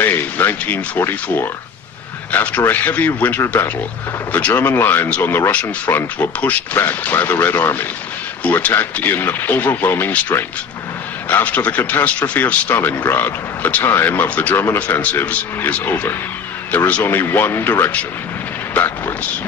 May 1944. After a heavy winter battle, the German lines on the Russian front were pushed back by the Red Army, who attacked in overwhelming strength. After the catastrophe of Stalingrad, the time of the German offensives is over. There is only one direction, backwards.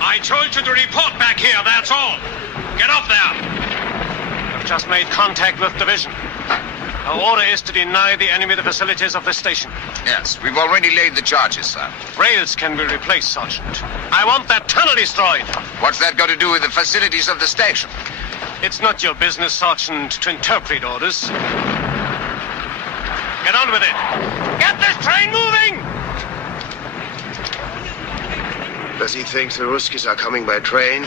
I told you to report back here, that's all. Get up there. I've just made contact with division. Our order is to deny the enemy the facilities of the station. Yes, we've already laid the charges, sir. Rails can be replaced, Sergeant. I want that tunnel destroyed. What's that got to do with the facilities of the station? It's not your business, Sergeant, to interpret orders. Get on with it. Get this train moving! Does he think the Ruskies are coming by train?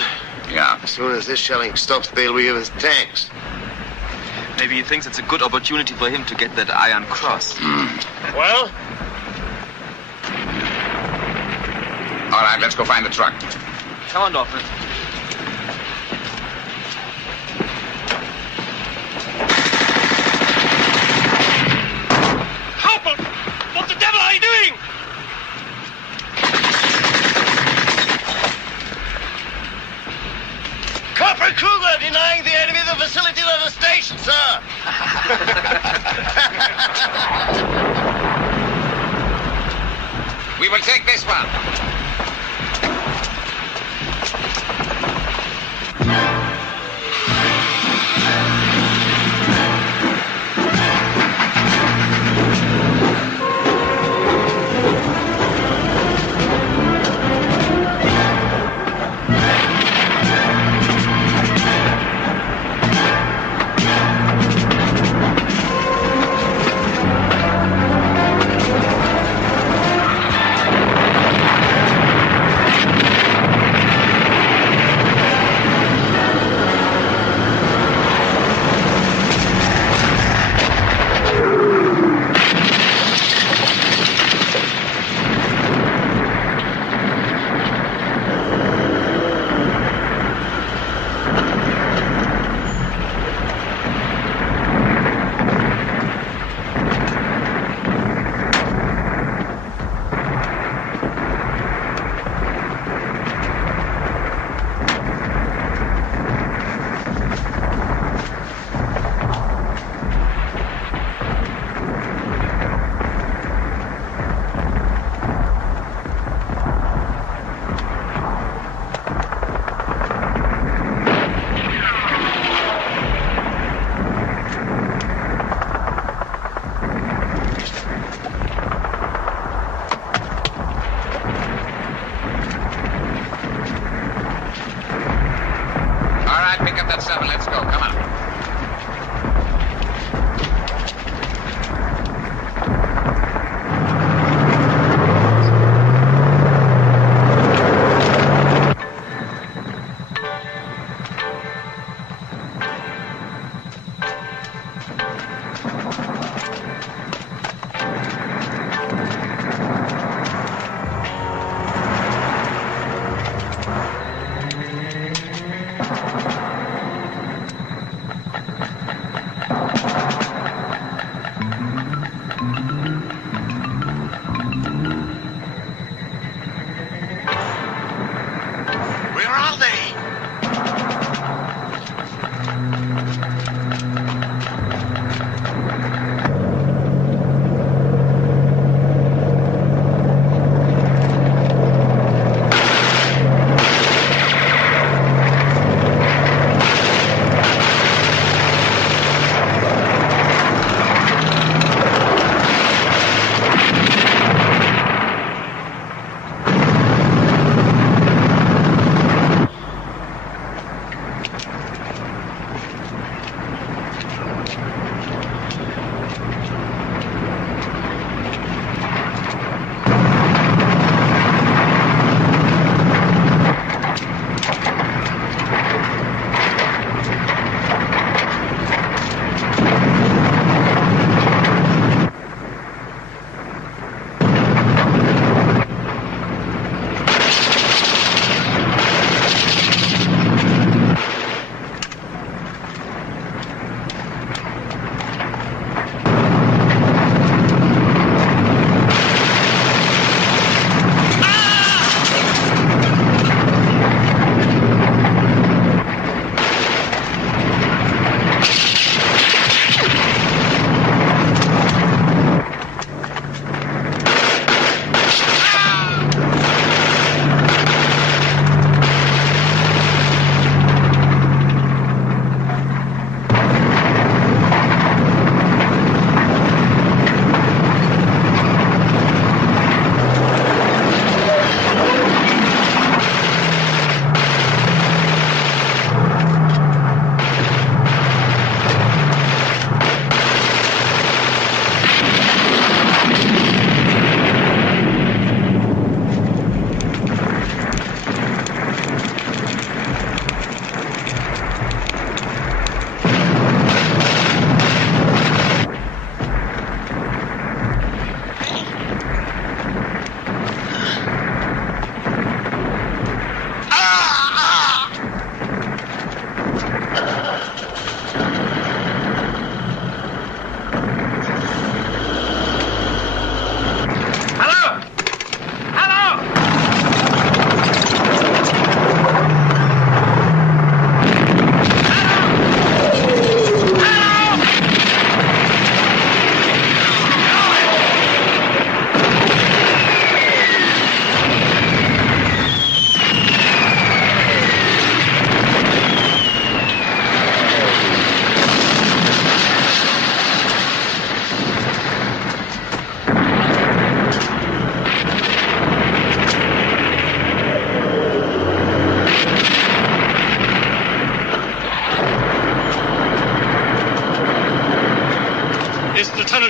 Yeah. As soon as this shelling stops, they'll be with tanks. Maybe he thinks it's a good opportunity for him to get that Iron Cross. Well? All right, let's go find the truck. Come on, Dorfman. Hauptmann! What the devil are you doing? Corporal Kruger denying the enemy the facilities of the station, sir. We will take this one.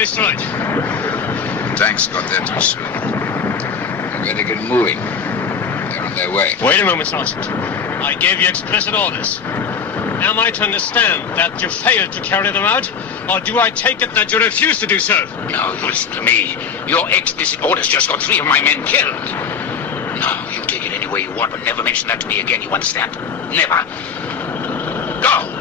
destroyed. Tanks got there too soon. We better get moving. They're on their way. Wait a moment, Sergeant. I gave you explicit orders. Am I to understand that you failed to carry them out, or do I take it that you refuse to do so? No, you listen to me. Your explicit orders just got 3 of my men killed. No, you take it any way you want, but never mention that to me again, you understand? Never. Go!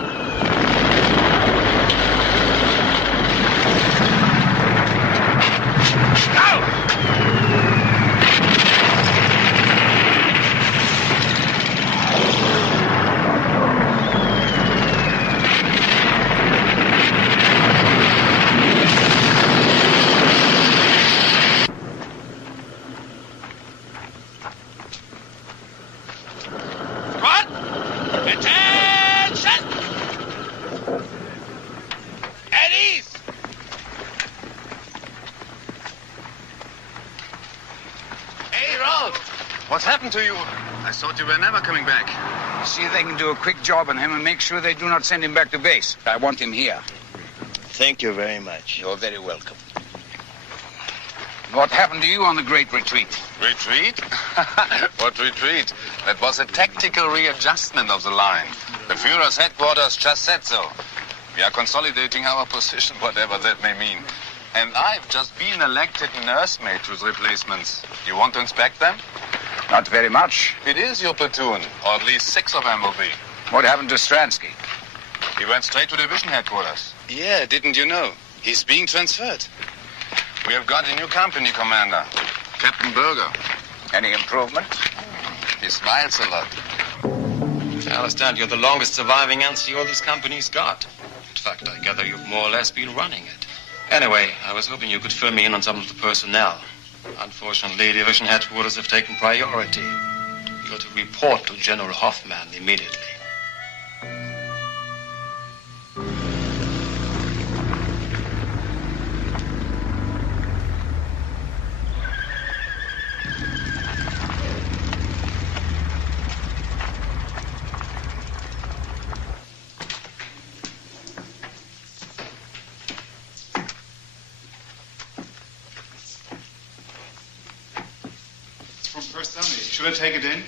What's happened to you? I thought you were never coming back. See if they can do a quick job on him and make sure they do not send him back to base. I want him here. Thank you very much. You're very welcome. What happened to you on the Great Retreat? Retreat? What retreat? That was a tactical readjustment of the line. The Führer's headquarters just said so. We are consolidating our position, whatever that may mean. And I've just been elected nursemaid to the replacements. You want to inspect them? Not very much. It is your platoon, or at least 6 of them will be. What happened to Stransky? He went straight to division headquarters. Yeah, didn't you know? He's being transferred. We have got a new company commander, Captain Berger. Any improvement? He smiles a lot. I understand you're the longest surviving NCO this company's got. In fact, I gather you've more or less been running it. Anyway, I was hoping you could fill me in on some of the personnel. Unfortunately, division headquarters have taken priority. You're to report to General Hoffman immediately. First Army. Should I take it in?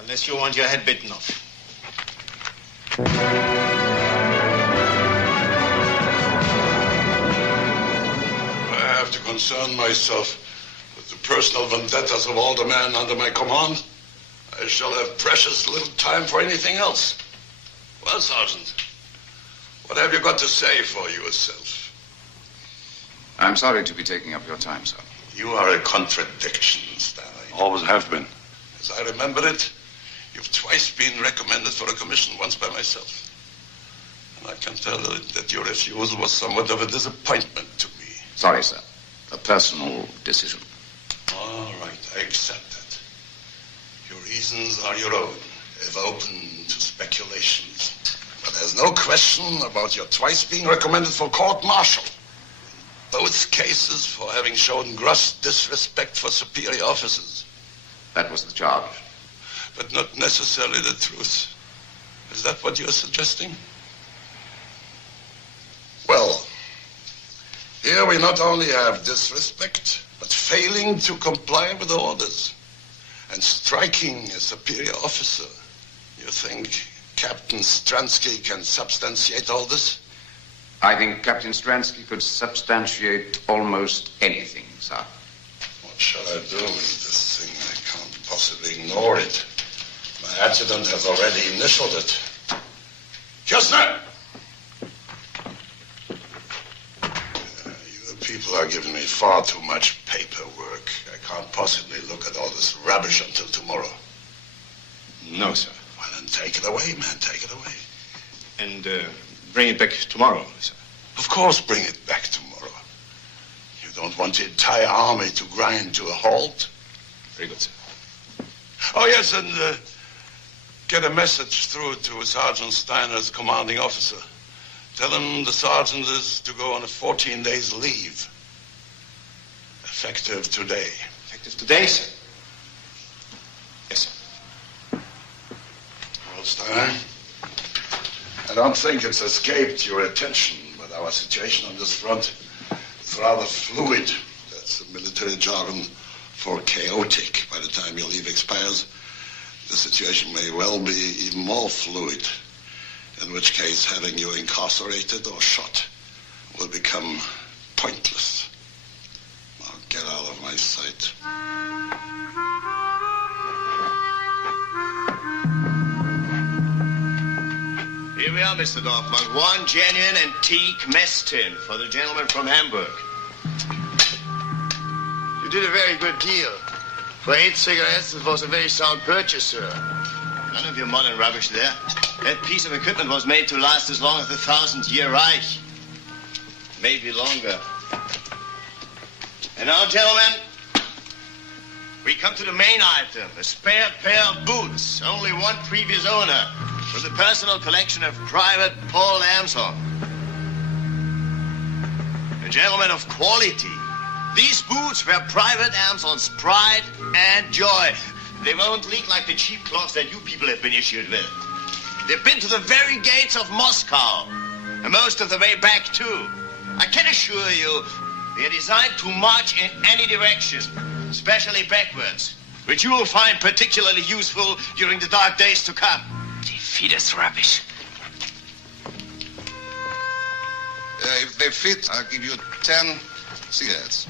Unless you want your head bitten off. I have to concern myself with the personal vendettas of all the men under my command. I shall have precious little time for anything else. Well, Sergeant, what have you got to say for yourself? I'm sorry to be taking up your time, sir. You are a contradiction, Stanley. Always have been. As I remember it, you've twice been recommended for a commission, once by myself. And I can tell that your refusal was somewhat of a disappointment to me. Sorry, sir. A personal decision. All right, I accept that. Your reasons are your own, if open to speculations. But there's no question about your twice being recommended for court-martial. Both cases for having shown gross disrespect for superior officers. That was the charge. But not necessarily the truth. Is that what you're suggesting? Well, here we not only have disrespect, but failing to comply with the orders and striking a superior officer. You think Captain Stransky can substantiate all this? I think Captain Stransky could substantiate almost anything, sir. What shall I do with this thing? I can't possibly ignore it. My adjutant has already initialed it. Kistner! You people are giving me far too much paperwork. I can't possibly look at all this rubbish until tomorrow. No, sir. Well, then take it away, man. Take it away. And bring it back tomorrow, sir. Of course, bring it back tomorrow. You don't want the entire army to grind to a halt? Very good, sir. Oh, yes, and get a message through to Sergeant Steiner's commanding officer. Tell him the sergeant is to go on a 14 days leave. Effective today. Effective today, sir? Yes, sir. Well, Steiner, I don't think it's escaped your attention, but our situation on this front It's rather fluid. That's the military jargon for chaotic. By the time your leave expires, the situation may well be even more fluid, in which case having you incarcerated or shot will become pointless. Now get out of my sight. Here we are, Mr. Dorfman. One genuine antique mess tin for the gentleman from Hamburg. You did a very good deal. For 8 cigarettes, it was a very sound purchase, sir. None of your modern rubbish there. That piece of equipment was made to last as long as the 1000-year Reich. Maybe longer. And now, gentlemen, we come to the main item, a spare pair of boots. Only one previous owner, with the personal collection of Private Paul Amson. A gentleman of quality. These boots were Private Amson's pride and joy. They won't leak like the cheap cloths that you people have been issued with. They've been to the very gates of Moscow, and most of the way back, too. I can assure you, they're designed to march in any direction, especially backwards, which you will find particularly useful during the dark days to come. Feed us rubbish. If they fit, I'll give you 10 cigarettes.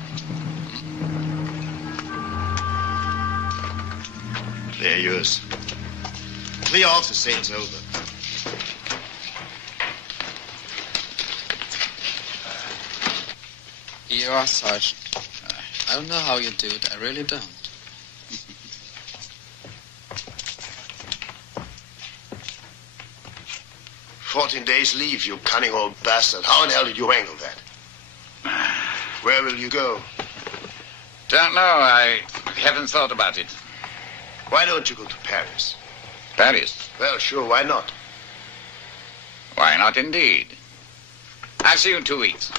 They're yours. Clear off, the sale's over. You are, Sergeant. I don't know how you do it. I really don't. 14 days leave, you cunning old bastard. How in hell did you angle that? Where will you go? Don't know. I haven't thought about it. Why don't you go to Paris? Paris? Well, sure, why not? Why not, indeed? I'll see you in 2 weeks.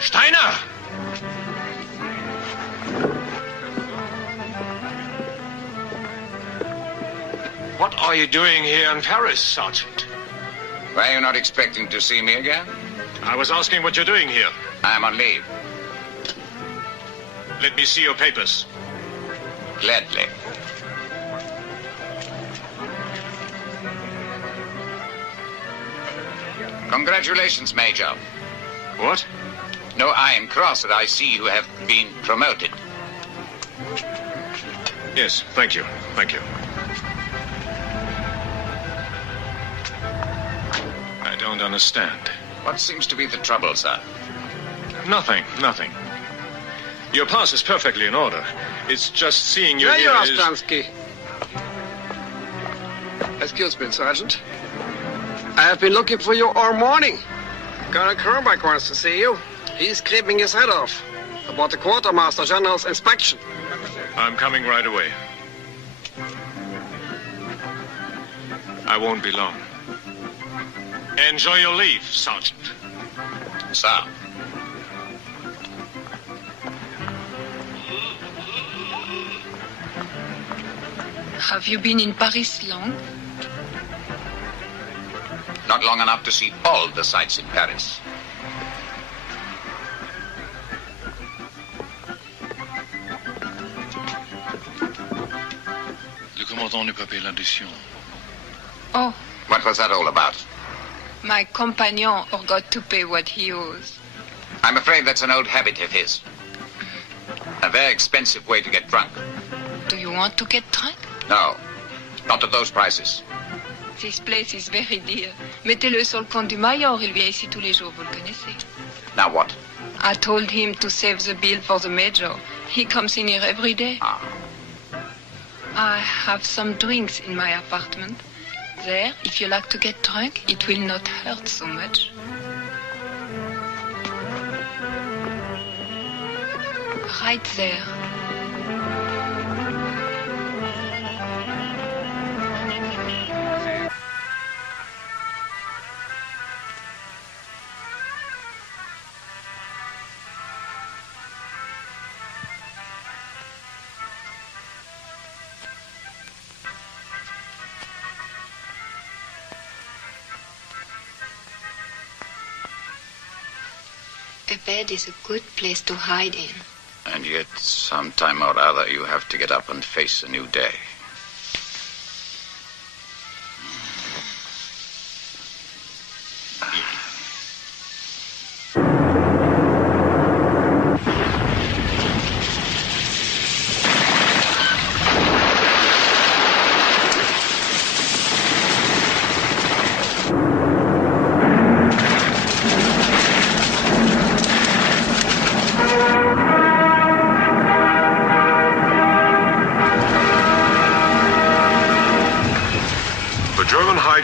Steiner! What are you doing here in Paris, Sergeant? Were you not expecting to see me again? I was asking what you're doing here. I'm on leave. Let me see your papers. Gladly. Congratulations, Major. What? No iron cross that I see you have been promoted. Yes, thank you. Thank you. I don't understand. What seems to be the trouble, sir? Nothing, nothing. Your pass is perfectly in order. It's just seeing you There here you are, is... Stransky. Excuse me, Sergeant. I have been looking for you all morning. Colonel Kronberg wants to see you. He's scraping his head off about the Quartermaster General's inspection. I'm coming right away. I won't be long. Enjoy your leave, Sergeant. Sir. Have you been in Paris long? Not long enough to see all the sights in Paris. Le commandant ne peut payer l'addition. Oh, What was that all about? my compagnon forgot to pay what he owes. I'm afraid that's an old habit of his. A very expensive way to get drunk. Do you want to get drunk? No, not at those prices. This place is very dear. Mettez-le sur le compte du Mayor. Il vient ici tous les jours, vous le connaissez. Now what? I told him to save the bill for the Major. He comes in here every day. Ah. I have some drinks in my apartment. There, if you like to get drunk, it will not hurt so much. Right there. A bed is a good place to hide in. And yet, sometime or other, you have to get up and face a new day.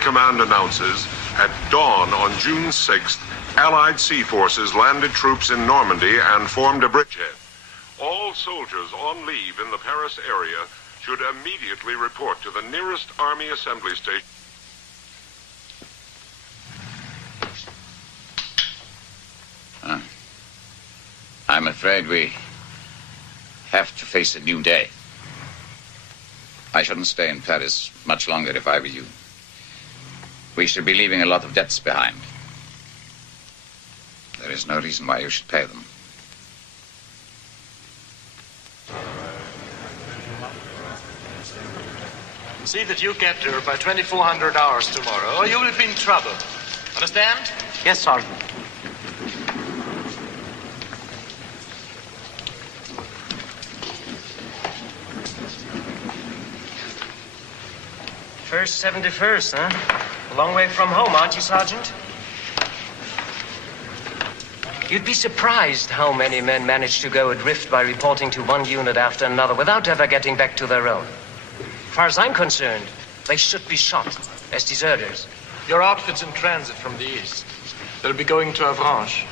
Command announces, at dawn on June 6th, Allied sea forces landed troops in Normandy and formed a bridgehead. All soldiers on leave in the Paris area should immediately report to the nearest Army assembly station. I'm afraid we have to face a new day. I shouldn't stay in Paris much longer if I were you. We should be leaving a lot of debts behind. There is no reason why you should pay them. See that you get her by 2400 hours tomorrow, or you will be in trouble. Understand? Yes, Sergeant. First 71st, huh? A long way from home, aren't you, Sergeant? You'd be surprised how many men manage to go adrift by reporting to one unit after another without ever getting back to their own. As far as I'm concerned, they should be shot as deserters. Your outfit's in transit from the east. They'll be going to Avranches.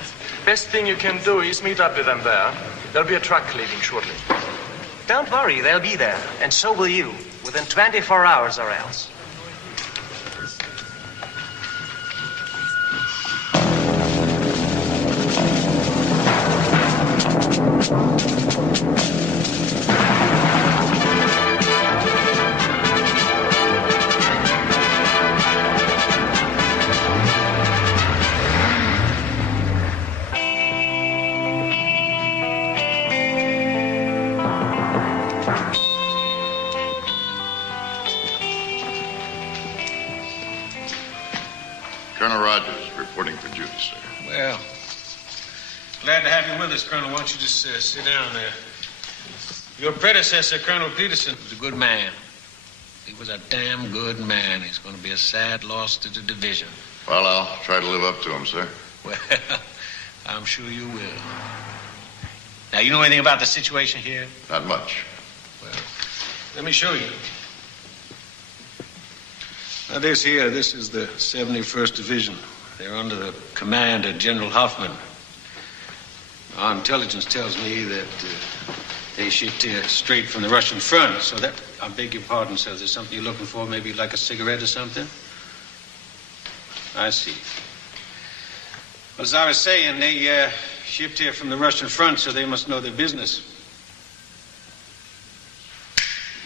Best thing you can do is meet up with them there. There'll be a truck leaving shortly. Don't worry, they'll be there. And so will you, within 24 hours or else. Well, glad to have you with us, Colonel. Why don't you just sit down there? Your predecessor, Colonel Peterson, was a good man. He was a damn good man. He's going to be a sad loss to the division. Well, I'll try to live up to him, sir. Well, I'm sure you will. Now, you know anything about the situation here? Not much. Well, let me show you. Now, this is the 71st Division. They're under the command of General Hoffman. Our intelligence tells me that they shipped here straight from the Russian front. So that, I beg your pardon, sir, there's something you're looking for, maybe like a cigarette or something? I see. Well, as I was saying, they shipped here from the Russian front, so they must know their business.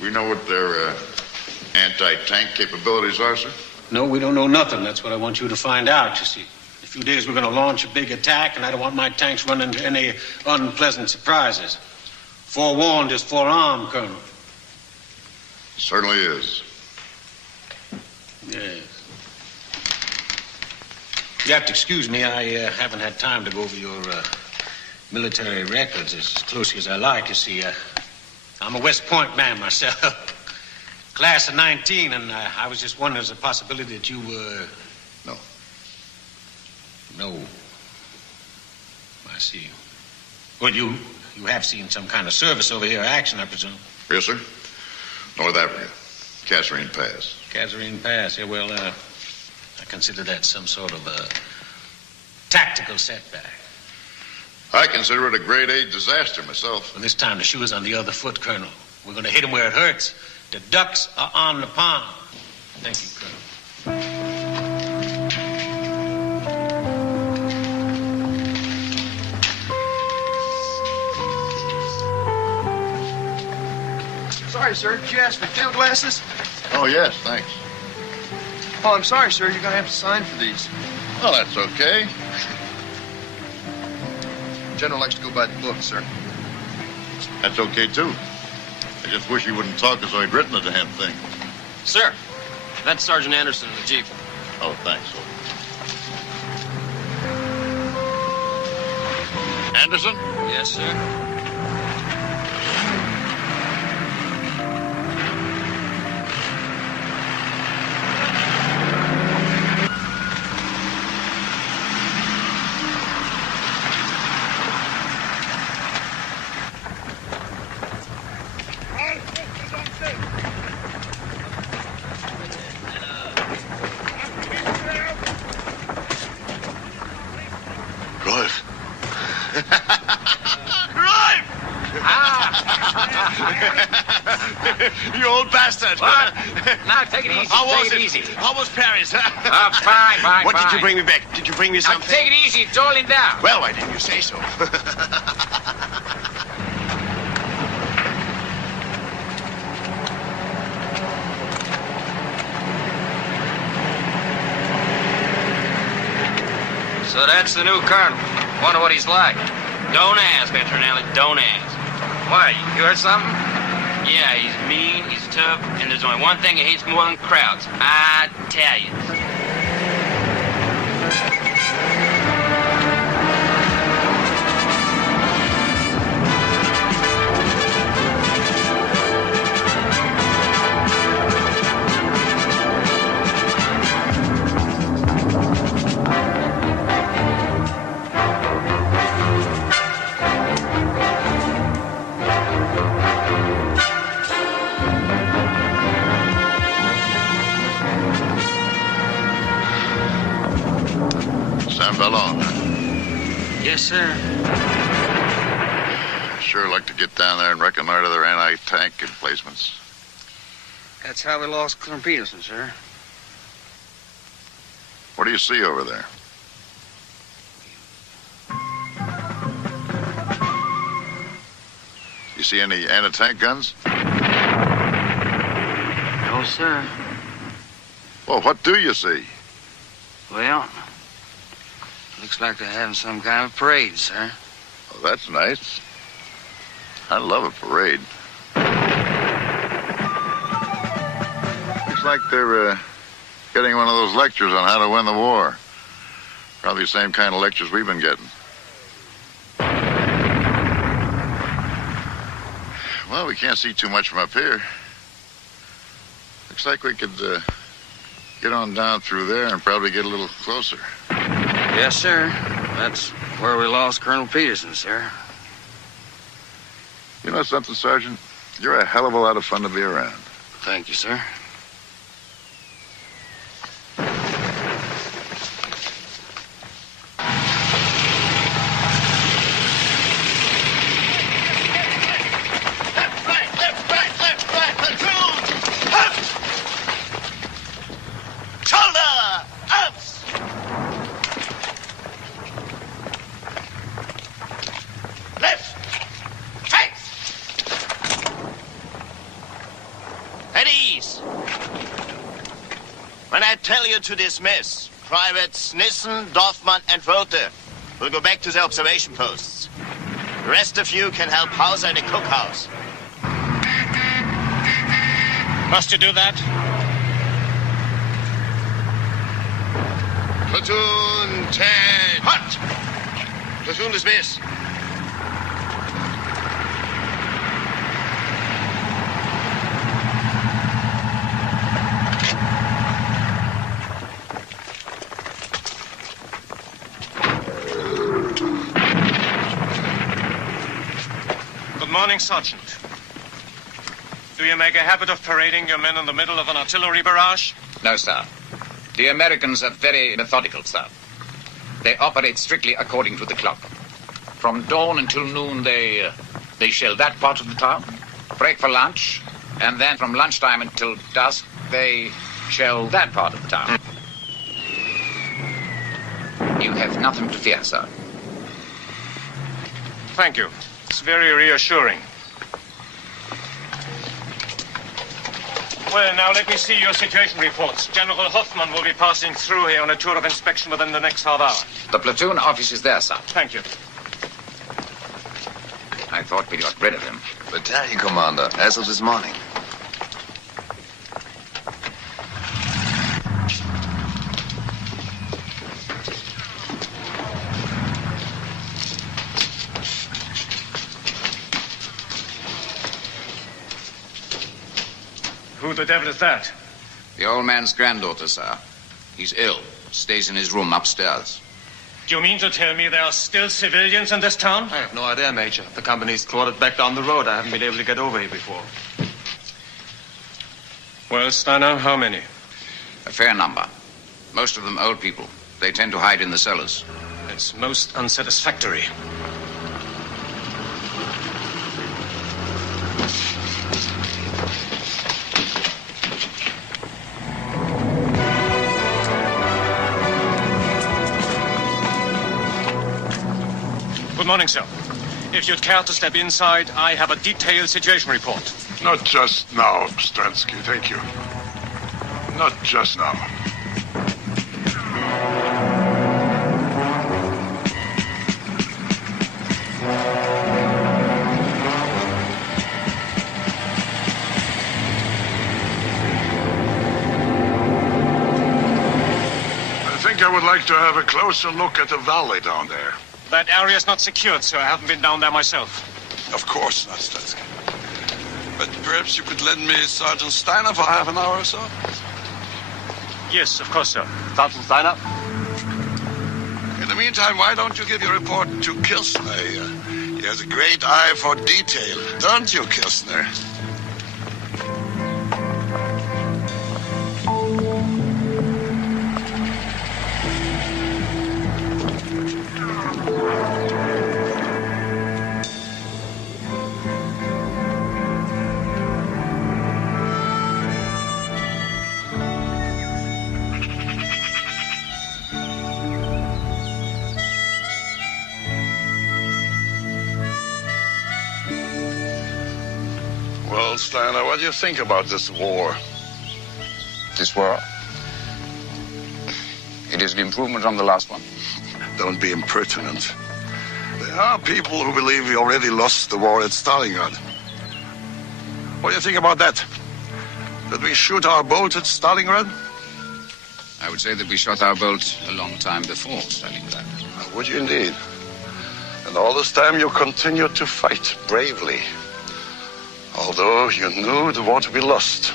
We know what their anti-tank capabilities are, sir? No, we don't know nothing. That's what I want you to find out, you see. In a few days, we're going to launch a big attack, and I don't want my tanks running into any unpleasant surprises. Forewarned is forearmed, Colonel. Certainly is. Yes. You have to excuse me. I haven't had time to go over your military records as closely as I like. You see, I'm a West Point man myself. Class of 19, and I was just wondering, there's a possibility that you were... No. I see. Well, you have seen some kind of service over here, action, I presume. Yes, sir. North Africa. Kasserine Pass. Kasserine Pass. Yeah, well, I consider that some sort of a tactical setback. I consider it a grade A disaster myself. Well, this time the shoe is on the other foot, Colonel. We're going to hit him where it hurts. The ducks are on the pond. Thank you, Colonel. Sorry, sir. Did you ask for field glasses? Oh, yes, thanks. Oh, I'm sorry, sir. You're going to have to sign for these. Oh, that's okay. General likes to go by the book, sir. That's okay, too. I just wish he wouldn't talk as though he'd written the damn thing. Sir, that's Sergeant Anderson in the Jeep. Oh, thanks. Anderson? Yes, sir. You old bastard. What? Now, take it easy. How was Take it? it easy. How was Paris? Fine. What did you bring me back? Did you bring me something? Now, take it easy. It's all in there. Well, why didn't you say so? So that's the new colonel. Wonder what he's like. Don't ask, Petronelli. Don't ask. Why? You heard something? Yeah, he's mean, he's tough, and there's only one thing he hates more than crowds. Italians. Ballon. Yes, sir. I'd sure like to get down there and reconnoiter their anti-tank emplacements. That's how we lost Colonel Peterson, sir. What do you see over there? You see any anti-tank guns? No, sir. Well, what do you see? Well, looks like they're having some kind of parade, sir. Oh, that's nice. I love a parade. Looks like they're getting one of those lectures on how to win the war. Probably the same kind of lectures we've been getting. Well, we can't see too much from up here. Looks like we could get on down through there and probably get a little closer. Yes, sir. That's where we lost Colonel Peterson, sir. You know something, Sergeant? You're a hell of a lot of fun to be around. Thank you, sir. To dismiss. Privates Nissen, Dorfman, and Rothe will go back to their observation posts. The rest of you can help Hauser in the cookhouse. Must you do that? Platoon 10. Hot! Platoon dismiss. morning, Sergeant. Do you make a habit of parading your men in the middle of an artillery barrage? No, sir. The Americans are very methodical, sir. They operate strictly according to the clock. From dawn until noon, they shell that part of the town, break for lunch, and then from lunchtime until dusk, they shell that part of the town. You have nothing to fear, sir. Thank you. It's very reassuring. Well, now let me see your situation reports. General Hoffman will be passing through here on a tour of inspection within the next half hour. The platoon office is there, sir. Thank you. I thought we got rid of him. Battalion commander, as of this morning. Who the devil is that? The old man's granddaughter, sir. He's ill. Stays in his room upstairs. Do you mean to tell me there are still civilians in this town? I have no idea, Major. The company's quartered back down the road. I haven't been able to get over here before. Well, Steiner, how many? A fair number. Most of them old people. They tend to hide in the cellars. It's most unsatisfactory. Good morning, sir. If you'd care to step inside, I have a detailed situation report. Not just now, Stransky, thank you. Not just now. I think I would like to have a closer look at the valley down there. That area's not secured, sir. I haven't been down there myself. Of course not, Stransky. But perhaps you could lend me Sergeant Steiner for half an hour or so? Yes, of course, sir. Sergeant Steiner? In the meantime, why don't you give your report to Kirchner? He has a great eye for detail, don't you, Kirchner? Well, Steiner, what do you think about this war? This war? It is an improvement on the last one. Don't be impertinent. There are people who believe we already lost the war at Stalingrad. What do you think about that? Did we shoot our boat at Stalingrad? I would say that we shot our bolt a long time before Stalingrad. Would you indeed? And all this time you continued to fight bravely. Although you knew the war to be lost.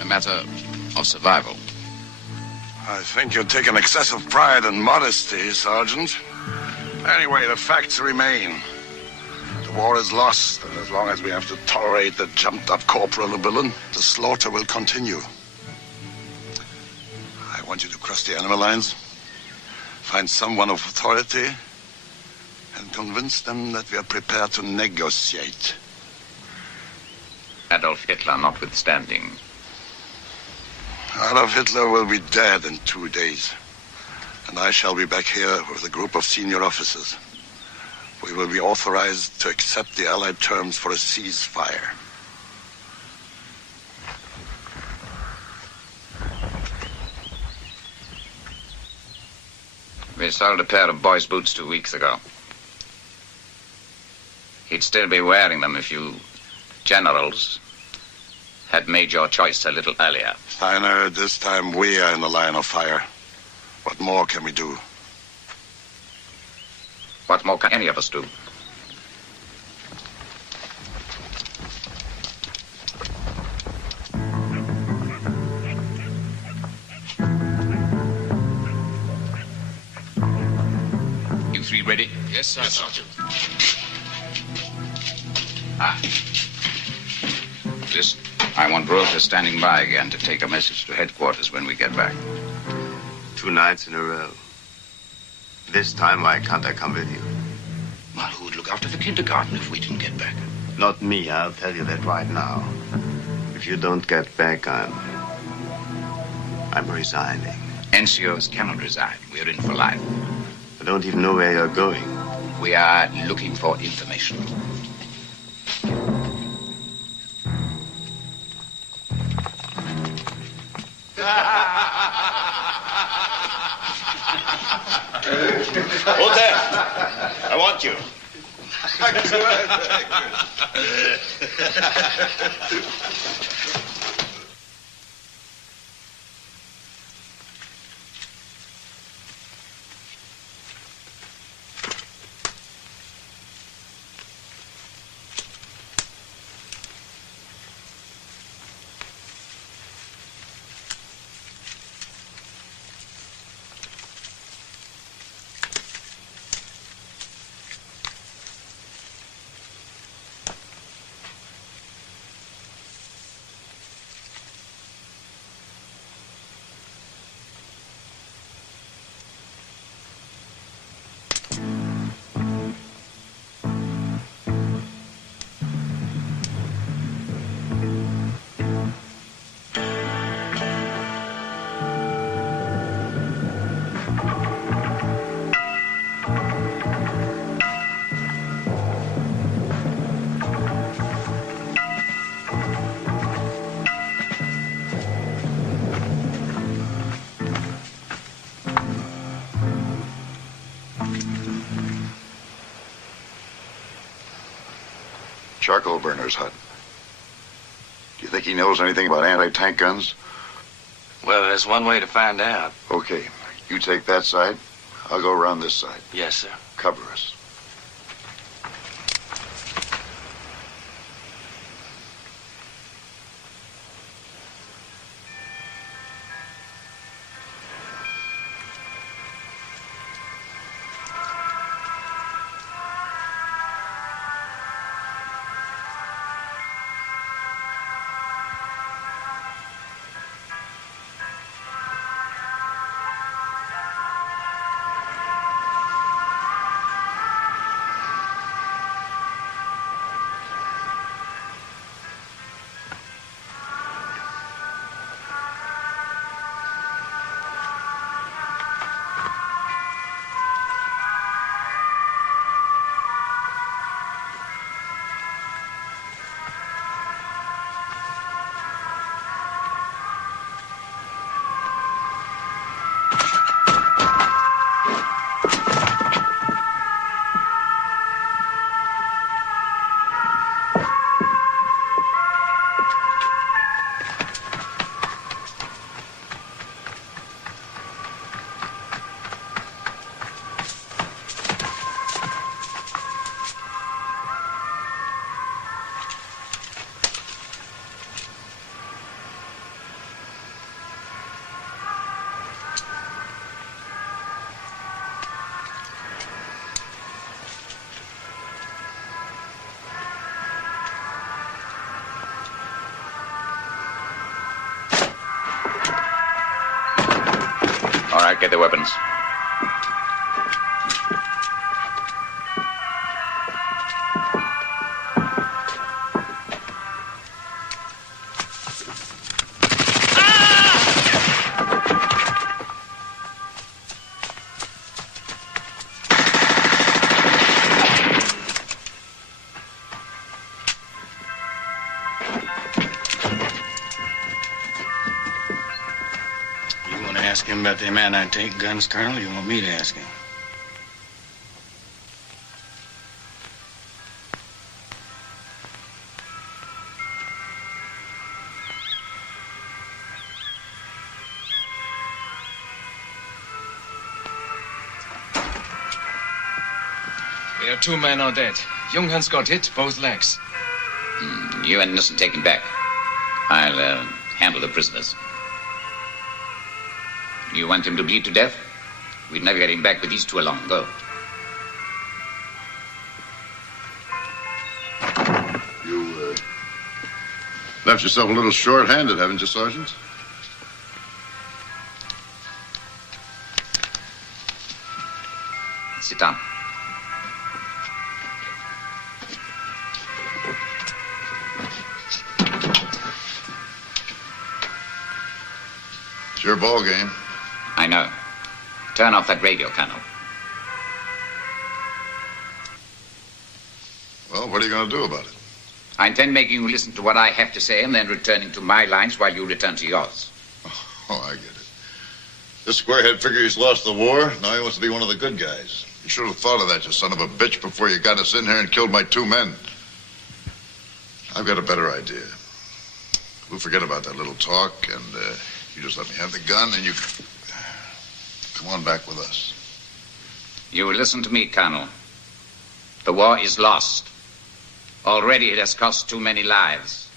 A matter of survival. I think you take an excessive pride and modesty, Sergeant. Anyway, the facts remain. The war is lost, and as long as we have to tolerate the jumped-up corporal villain, the slaughter will continue. I want you to cross the enemy lines, find someone of authority, and convince them that we are prepared to negotiate. Adolf Hitler notwithstanding. Adolf Hitler will be dead in 2 days. And I shall be back here with a group of senior officers. We will be authorized to accept the Allied terms for a ceasefire. We sold a pair of boys' boots 2 weeks ago. He'd still be wearing them if you generals had made your choice a little earlier. Steiner, this time we are in the line of fire. What more can we do? What more can any of us do? You three ready? Yes, sir. Yes, Sergeant. Listen, I want Rotha standing by again to take a message to headquarters when we get back. 2 nights in a row. This time, why can't I come with you? Well, who would look after the kindergarten if we didn't get back? Not me, I'll tell you that right now. If you don't get back, I'm resigning. NCOs cannot resign. We're in for life. I don't even know where you're going. We are looking for information. Hold there. I want you. Charcoal burner's hut. Do you think he knows anything about anti-tank guns? Well, there's one way to find out. Okay, you take that side. I'll go around this side. Yes, sir. Cover us. All right, get the weapons. Ask him about them anti-tank guns, Colonel. You want me to ask him? There are 2 men are dead. Junghans got hit, both legs. You and Nissen take him back. I'll handle the prisoners. You want him to bleed to death? We'd never get him back with these 2 along. Go. Left yourself a little short-handed, haven't you, Sergeant? Sit down. It's your ball game. I know. Turn off that radio, Colonel. Well, what are you going to do about it? I intend making you listen to what I have to say and then returning to my lines while you return to yours. Oh, I get it. This squarehead figures he's lost the war. Now he wants to be one of the good guys. You should have thought of that, you son of a bitch, before you got us in here and killed my 2 men. I've got a better idea. We'll forget about that little talk, and you just let me have the gun, and you come on back with us. You will listen to me, Colonel. The war is lost. Already it has cost too many lives.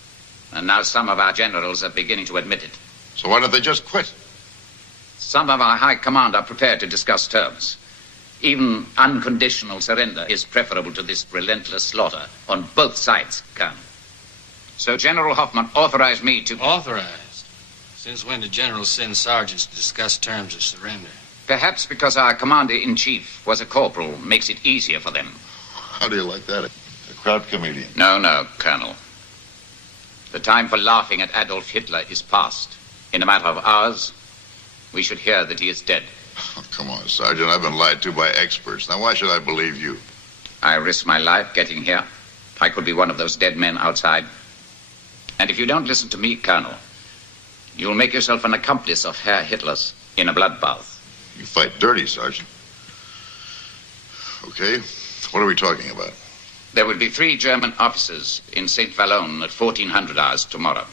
And now some of our generals are beginning to admit it. So why don't they just quit? Some of our high command are prepared to discuss terms. Even unconditional surrender is preferable to this relentless slaughter on both sides, Colonel. So General Hoffman authorized me to... Authorized? Since when did generals send sergeants to discuss terms of surrender? Perhaps because our commander-in-chief was a corporal makes it easier for them. How do you like that? A crowd comedian. No, Colonel. The time for laughing at Adolf Hitler is past. In a matter of hours, we should hear that he is dead. Oh, come on, Sergeant. I've been lied to by experts. Now, why should I believe you? I risked my life getting here. I could be one of those dead men outside. And if you don't listen to me, Colonel, you'll make yourself an accomplice of Herr Hitler's in a bloodbath. You fight dirty, Sergeant. Okay, what are we talking about? There will be 3 German officers in St. Vallon at 1400 hours tomorrow.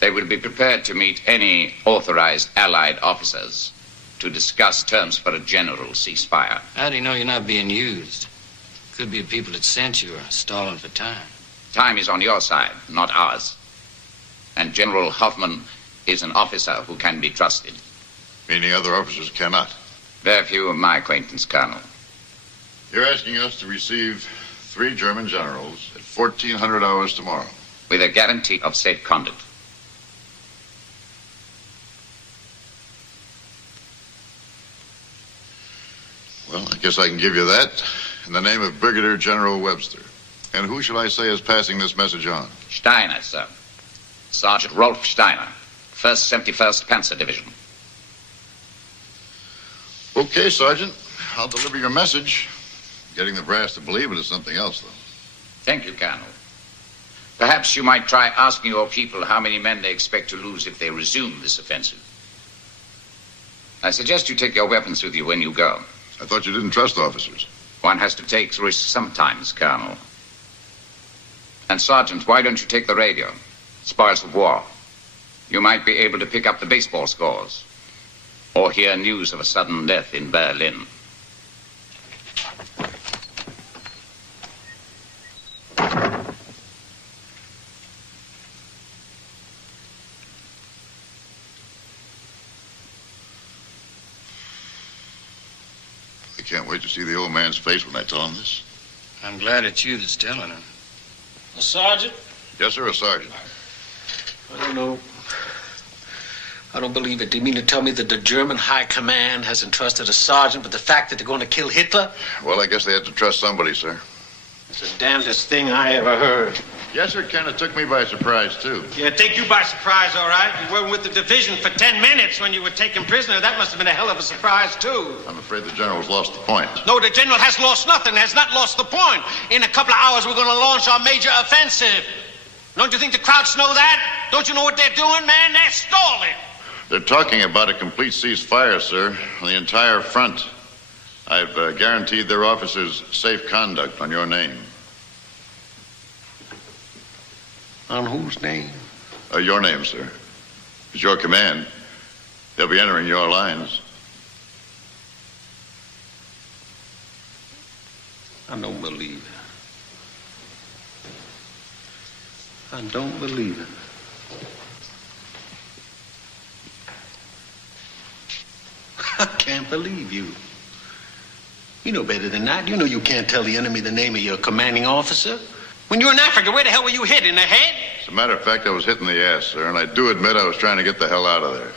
They will be prepared to meet any authorized Allied officers to discuss terms for a general ceasefire. How do you know you're not being used? Could be people that sent you are stalling for time. Time is on your side, not ours. And General Hoffman is an officer who can be trusted. Meaning other officers cannot? Very few of my acquaintance, Colonel. You're asking us to receive 3 German generals at 1400 hours tomorrow. With a guarantee of safe conduct. Well, I guess I can give you that in the name of Brigadier General Webster. And who shall I say is passing this message on? Steiner, sir. Sergeant Rolf Steiner, 1st 71st Panzer Division. Okay, Sergeant. I'll deliver your message. Getting the brass to believe it is something else, though. Thank you, Colonel. Perhaps you might try asking your people how many men they expect to lose if they resume this offensive. I suggest you take your weapons with you when you go. I thought you didn't trust officers. One has to take risks sometimes, Colonel. And, Sergeant, why don't you take the radio? Spoils of war. You might be able to pick up the baseball scores. Or hear news of a sudden death in Berlin. I can't wait to see the old man's face when I tell him this. I'm glad it's you that's telling him. A sergeant? Yes, sir, a sergeant. I don't know. I don't believe it. Do you mean to tell me that the German High Command has entrusted a sergeant with the fact that they're going to kill Hitler? Well, I guess they had to trust somebody, sir. It's the damnedest thing I ever heard. Yes, sir, Ken. It took me by surprise, too. Yeah, take you by surprise, all right. You were with the division for 10 minutes when you were taken prisoner. That must have been a hell of a surprise, too. I'm afraid the general's lost the point. No, the general has lost nothing, has not lost the point. In a couple of hours, we're going to launch our major offensive. Don't you think the Krauts know that? Don't you know what they're doing, man? They're stalling. They're talking about a complete ceasefire, sir, on the entire front. I've guaranteed their officers safe conduct on your name. On whose name? Your name, sir. It's your command. They'll be entering your lines. I don't believe it. I don't believe it. I can't believe you. You know better than that. You know you can't tell the enemy the name of your commanding officer. When you were in Africa, where the hell were you hit? In the head? As a matter of fact, I was hitting the ass, sir, and I do admit I was trying to get the hell out of there.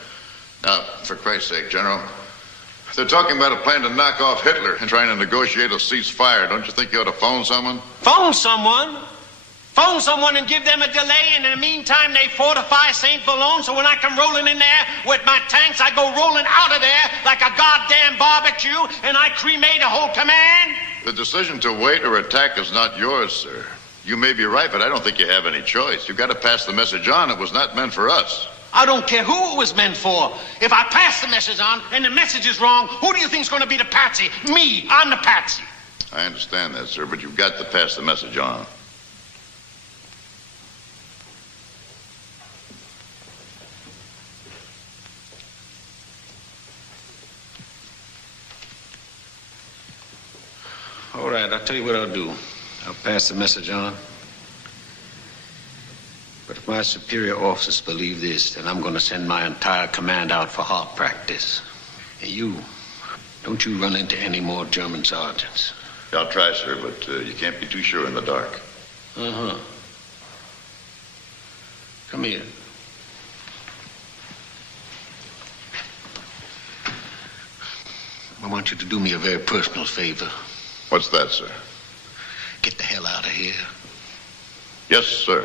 Now, for Christ's sake, General, they're talking about a plan to knock off Hitler and trying to negotiate a ceasefire. Don't you think you ought to phone someone? Phone someone? Phone someone and give them a delay, and in the meantime, they fortify St. Valone, so when I come rolling in there with my tanks, I go rolling out of there like a goddamn barbecue, and I cremate a whole command? The decision to wait or attack is not yours, sir. You may be right, but I don't think you have any choice. You've got to pass the message on. It was not meant for us. I don't care who it was meant for. If I pass the message on and the message is wrong, who do you think's going to be the patsy? Me. I'm the patsy. I understand that, sir, but you've got to pass the message on. All right, I'll tell you what I'll do. I'll pass the message on. But if my superior officers believe this, then I'm going to send my entire command out for hard practice. And don't you run into any more German sergeants. I'll try, sir, but you can't be too sure in the dark. Uh-huh. Come here. I want you to do me a very personal favor. What's that, sir? Get the hell out of here. Yes, sir.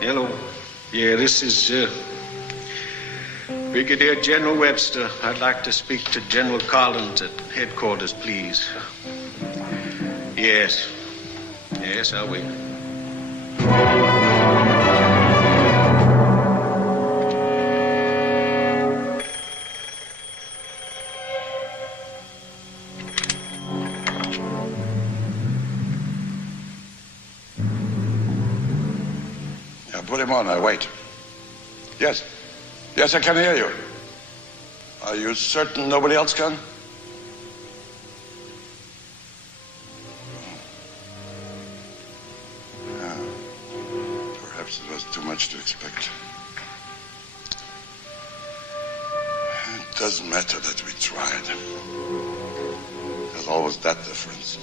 Hello. Yeah, this is Brigadier General Webster. I'd like to speak to General Collins at headquarters, please. Yes. Yes, I'll wait. Yeah, put him on. I wait. Yes. Yes, I can hear you. Are you certain nobody else can? Yeah. Perhaps it was too much to expect. It doesn't matter that we tried. There's always that difference.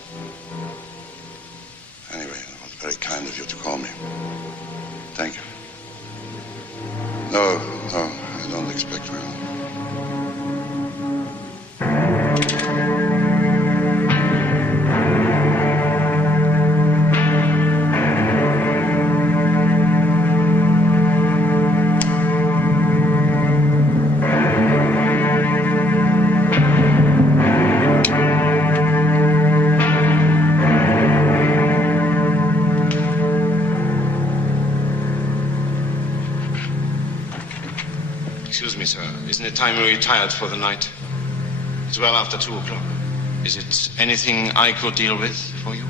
Anyway, it was very kind of you to call me. Thank you. No, I don't expect we will. Excuse me, sir. Isn't it time we retired for the night? It's well after 2 o'clock. Is it anything I could deal with for you?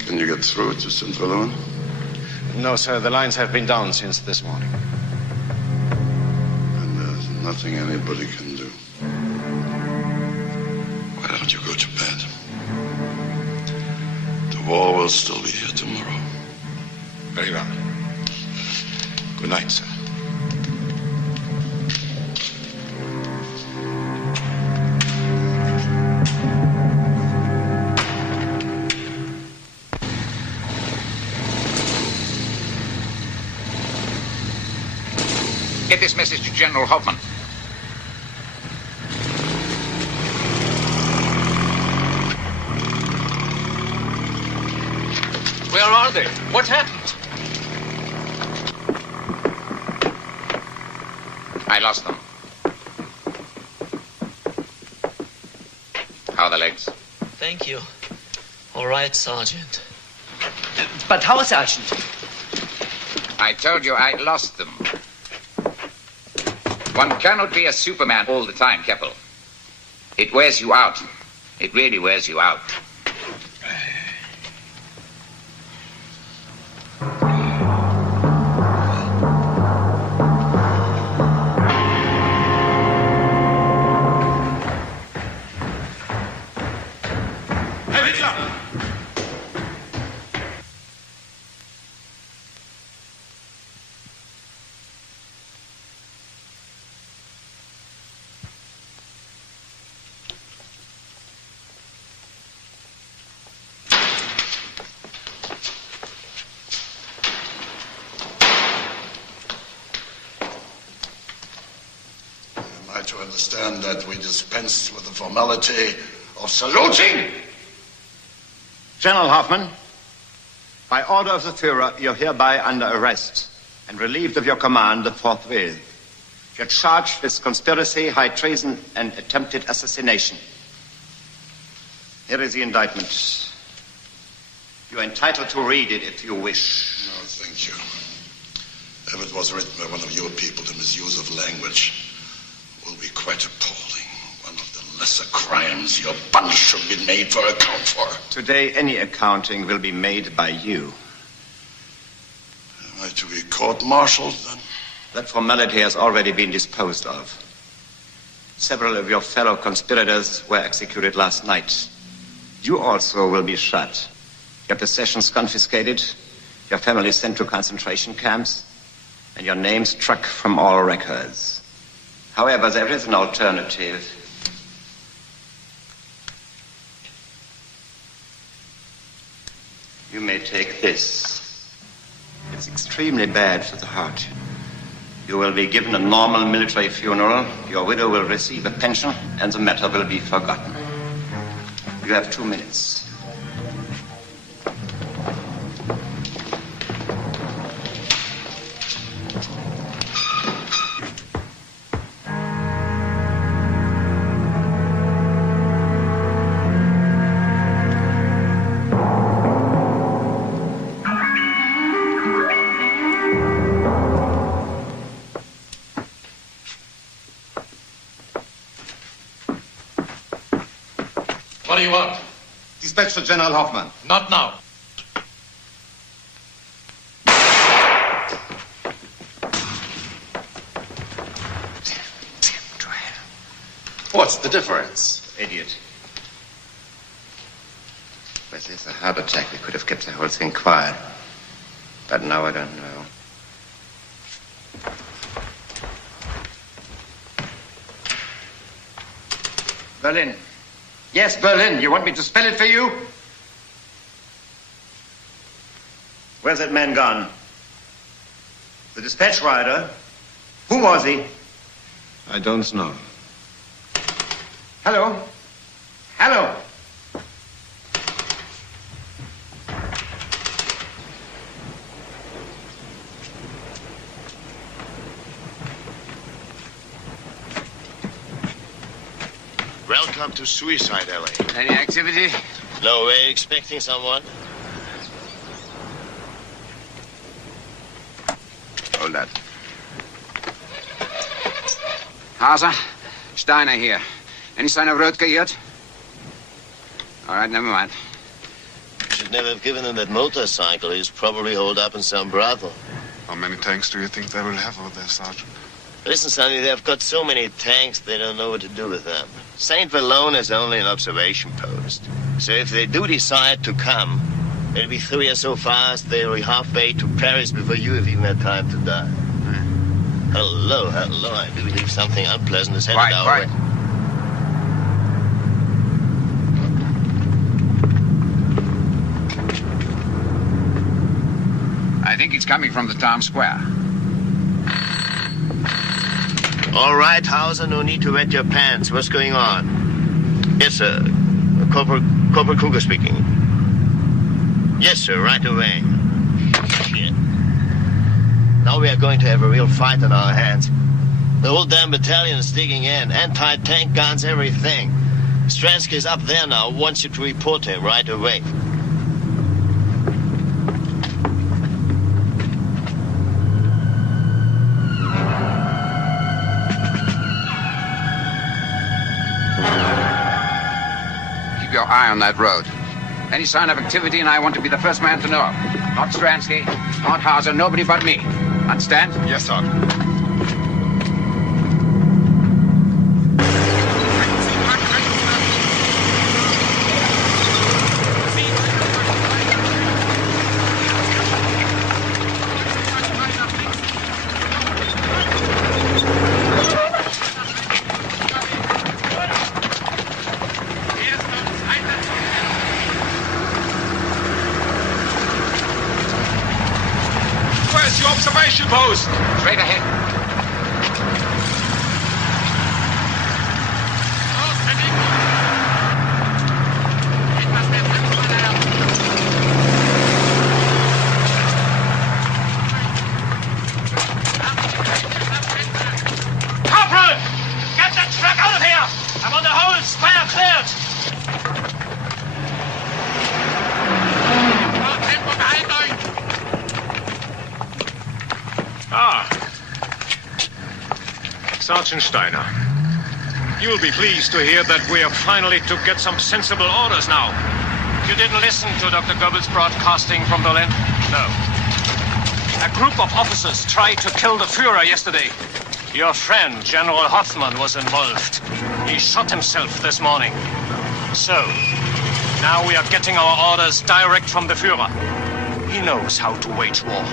Can you get through to St. Valone? No, sir. The lines have been down since this morning. And there's nothing anybody can do. Why don't you go to bed? The war will still be here tomorrow. Very well. Good night, sir. Get this message to General Hoffman. Where are they? What happened? I lost them. How are the legs? Thank you. All right, Sergeant. But how, Sergeant? I told you I lost them. One cannot be a Superman all the time, Keppel. It wears you out. It really wears you out. to understand that we dispense with the formality of saluting? General Hoffman, by order of the Führer, you're hereby under arrest and relieved of your command forthwith. You're charged with conspiracy, high treason, and attempted assassination. Here is the indictment. You're entitled to read it if you wish. No, thank you. If it was written by one of your people, the misuse of language will be quite appalling. One of the lesser crimes your bunch should be made for account for. Today, any accounting will be made by you. Am I to be court-martialed, then? That formality has already been disposed of. Several of your fellow conspirators were executed last night. You also will be shot. Your possessions confiscated, your family sent to concentration camps, and your name struck from all records. However, there is an alternative. You may take this. It's extremely bad for the heart. You will be given a normal military funeral, your widow will receive a pension, and the matter will be forgotten. You have 2 minutes. What do you want? Dispatch to General Hoffman. Not now. What's the difference? Idiot. With this, a heart attack, we could have kept the whole thing quiet. But now I don't know. Berlin. Yes, Berlin. You want me to spell it for you? Where's that man gone? The dispatch rider? Who was he? I don't know. Hello? Hello? Welcome to Suicide Alley. Any activity? No way, expecting someone? Hold that. Hauser, Steiner here. Any sign of Röttger yet? All right, never mind. Should never have given him that motorcycle. He's probably holed up in some brothel. How many tanks do you think they will have over there, Sergeant? Listen, Sonny, they've got so many tanks, they don't know what to do with them. St. Valone is only an observation post. So if they do decide to come, it'll be through here so fast they'll be halfway to Paris before you have even had time to die. Hello, hello. I do believe something unpleasant is headed our way. I think it's coming from the town square. All right, Hauser, no need to wet your pants. What's going on? Yes, sir. Corporal Kruger speaking. Yes, sir, right away. Shit. Now we are going to have a real fight on our hands. The whole damn battalion is digging in. Anti-tank guns, everything. Stransky is up there now. Wants you to report him right away. Keep your eye on that road. Any sign of activity and I want to be the first man to know. Not Stransky, not Hauser, nobody but me. Understand? Yes, Sergeant. Observation post! Straight ahead. Sergeant Steiner, you'll be pleased to hear that we are finally to get some sensible orders now. You didn't listen to Dr. Goebbels' broadcasting from Berlin? No. A group of officers tried to kill the Führer yesterday. Your friend, General Hoffmann, was involved. He shot himself this morning. So, now we are getting our orders direct from the Führer. He knows how to wage war.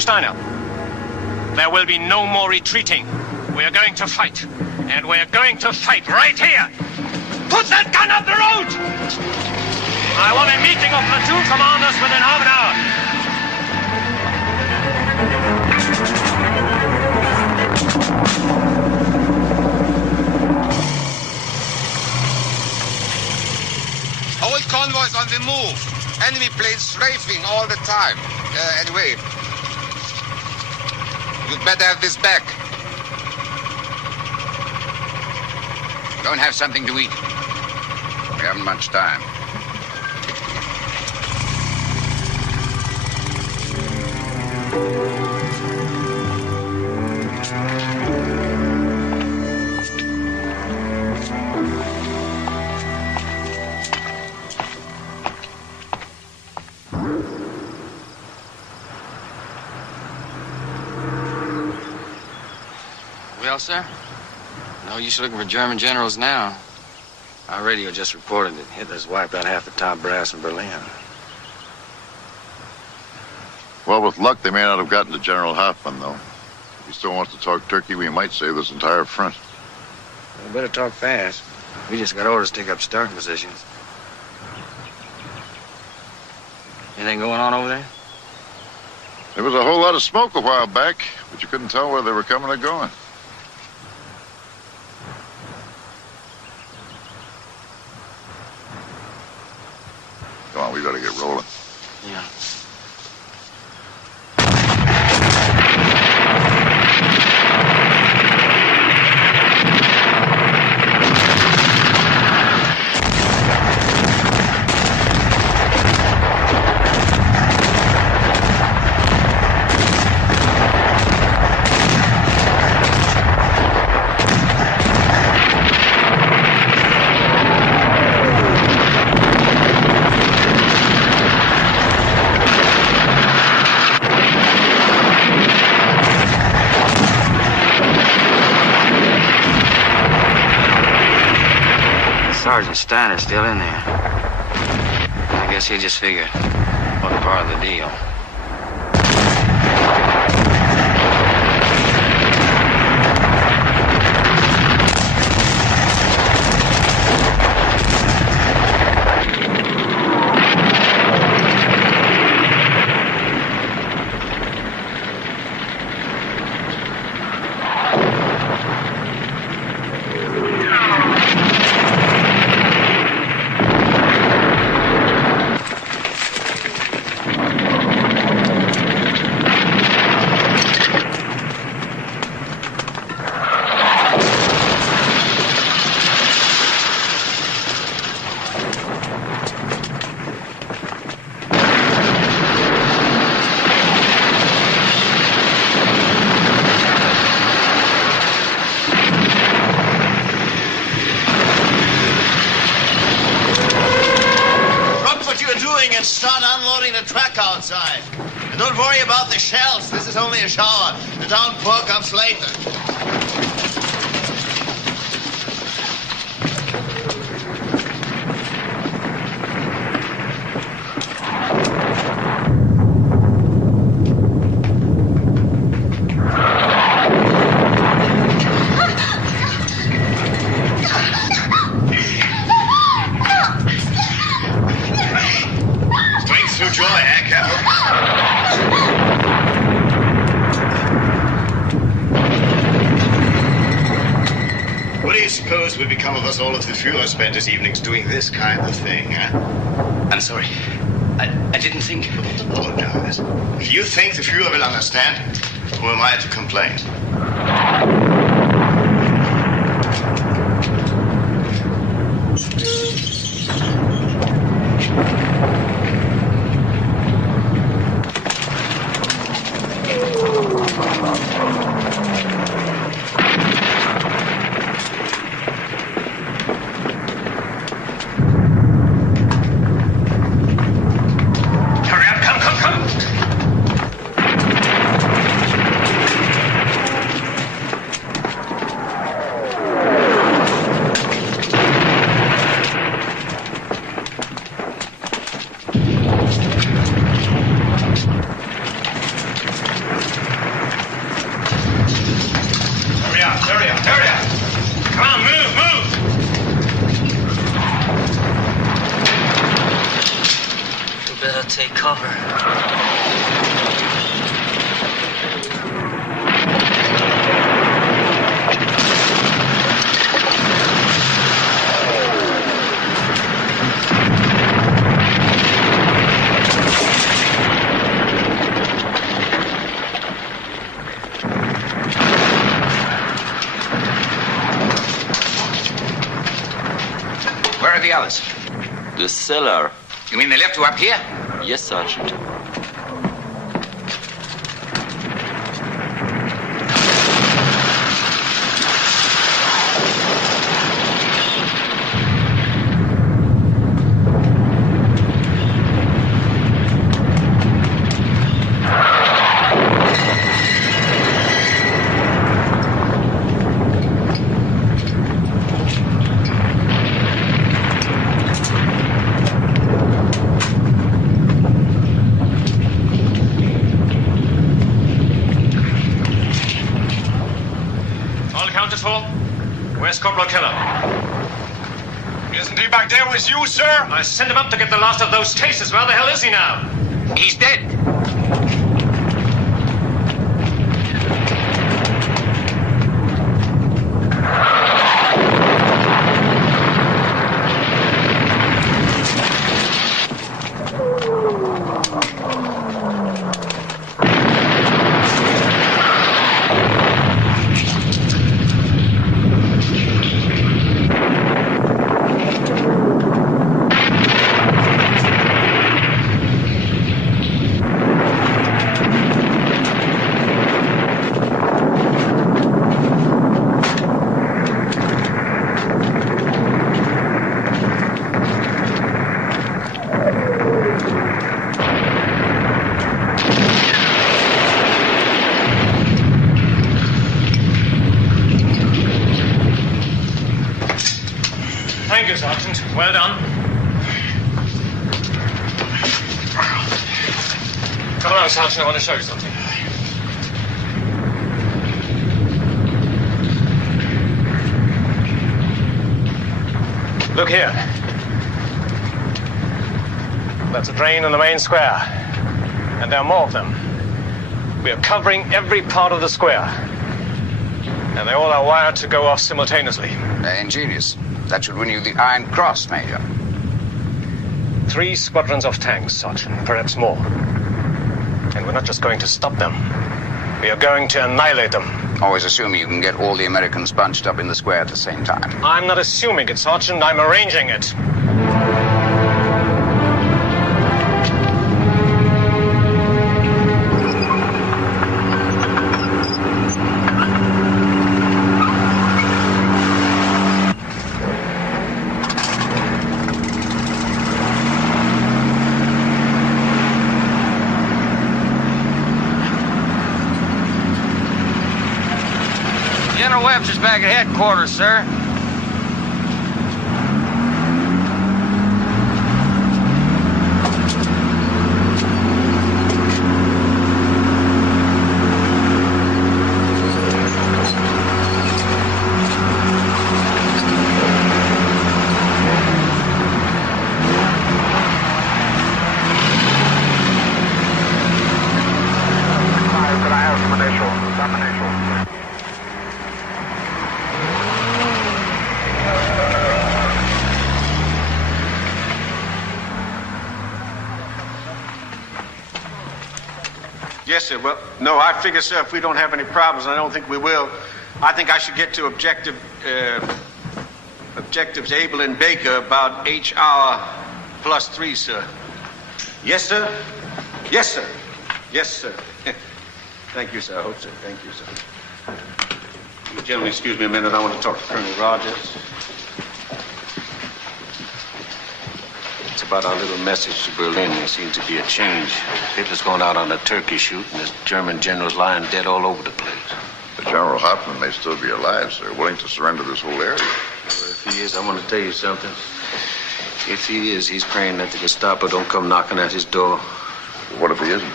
Steiner, there will be no more retreating. We are going to fight. And we are going to fight right here. Put that gun up the road! I want a meeting of platoon commanders within half an hour. Whole convoys on the move. Enemy planes strafing all the time. Anyway, you'd better have this back. Go and have something to eat. We haven't much time. Well, sir? No use looking for German generals now. Our radio just reported that Hitler's wiped out half the top brass in Berlin. Well, with luck, they may not have gotten to General Hoffmann, though. If he still wants to talk turkey, we might save this entire front. We better talk fast. We just got orders to take up starting positions. Anything going on over there? There was a whole lot of smoke a while back, but you couldn't tell where they were coming or going. Come on, we gotta get rolling. Yeah. Sergeant Steiner's still in there. I guess he just figured what part of the deal. And start unloading the truck outside. And don't worry about the shells. This is only a shower. The downpour comes later. What do you suppose would become of us all if the Führer spent his evenings doing this kind of thing, huh? I'm sorry. I didn't think. Apologize. If you think the Führer will understand, who am I to complain? the cellar. You mean they left you up here? Yes, Sergeant. Where's Corporal Keller? Isn't he back there with you, sir? I sent him up to get the last of those cases. Where the hell is he now? He's dead. Thank you, Sergeant. Well done. Come along, Sergeant. I want to show you something. Look here. That's a drain in the main square. And there are more of them. We are covering every part of the square. And they all are wired to go off simultaneously. Ingenious. That should win you the Iron Cross, Major. 3 squadrons of tanks, Sergeant, perhaps more. And we're not just going to stop them. We are going to annihilate them. Always assuming you can get all the Americans bunched up in the square at the same time. I'm not assuming it, Sergeant. I'm arranging it. General Webster's back at headquarters, sir. Yes, sir. Well, no, I figure, sir, if we don't have any problems, and I don't think we will, I think I should get to objectives Able and Baker about H hour +3, sir. Yes, sir? Yes, sir. Yes, sir. Thank you, sir. I hope so. Thank you, sir. You gentlemen, excuse me a minute. I want to talk to Colonel Rogers. It's about our little message to Berlin. There seems to be a change. Hitler's going out on a turkey shoot, and the German general's lying dead all over the place. But General Hoffman may still be alive, sir, willing to surrender this whole area. Well, if he is, I want to tell you something. If he is, he's praying that the Gestapo don't come knocking at his door. Well, what if he isn't?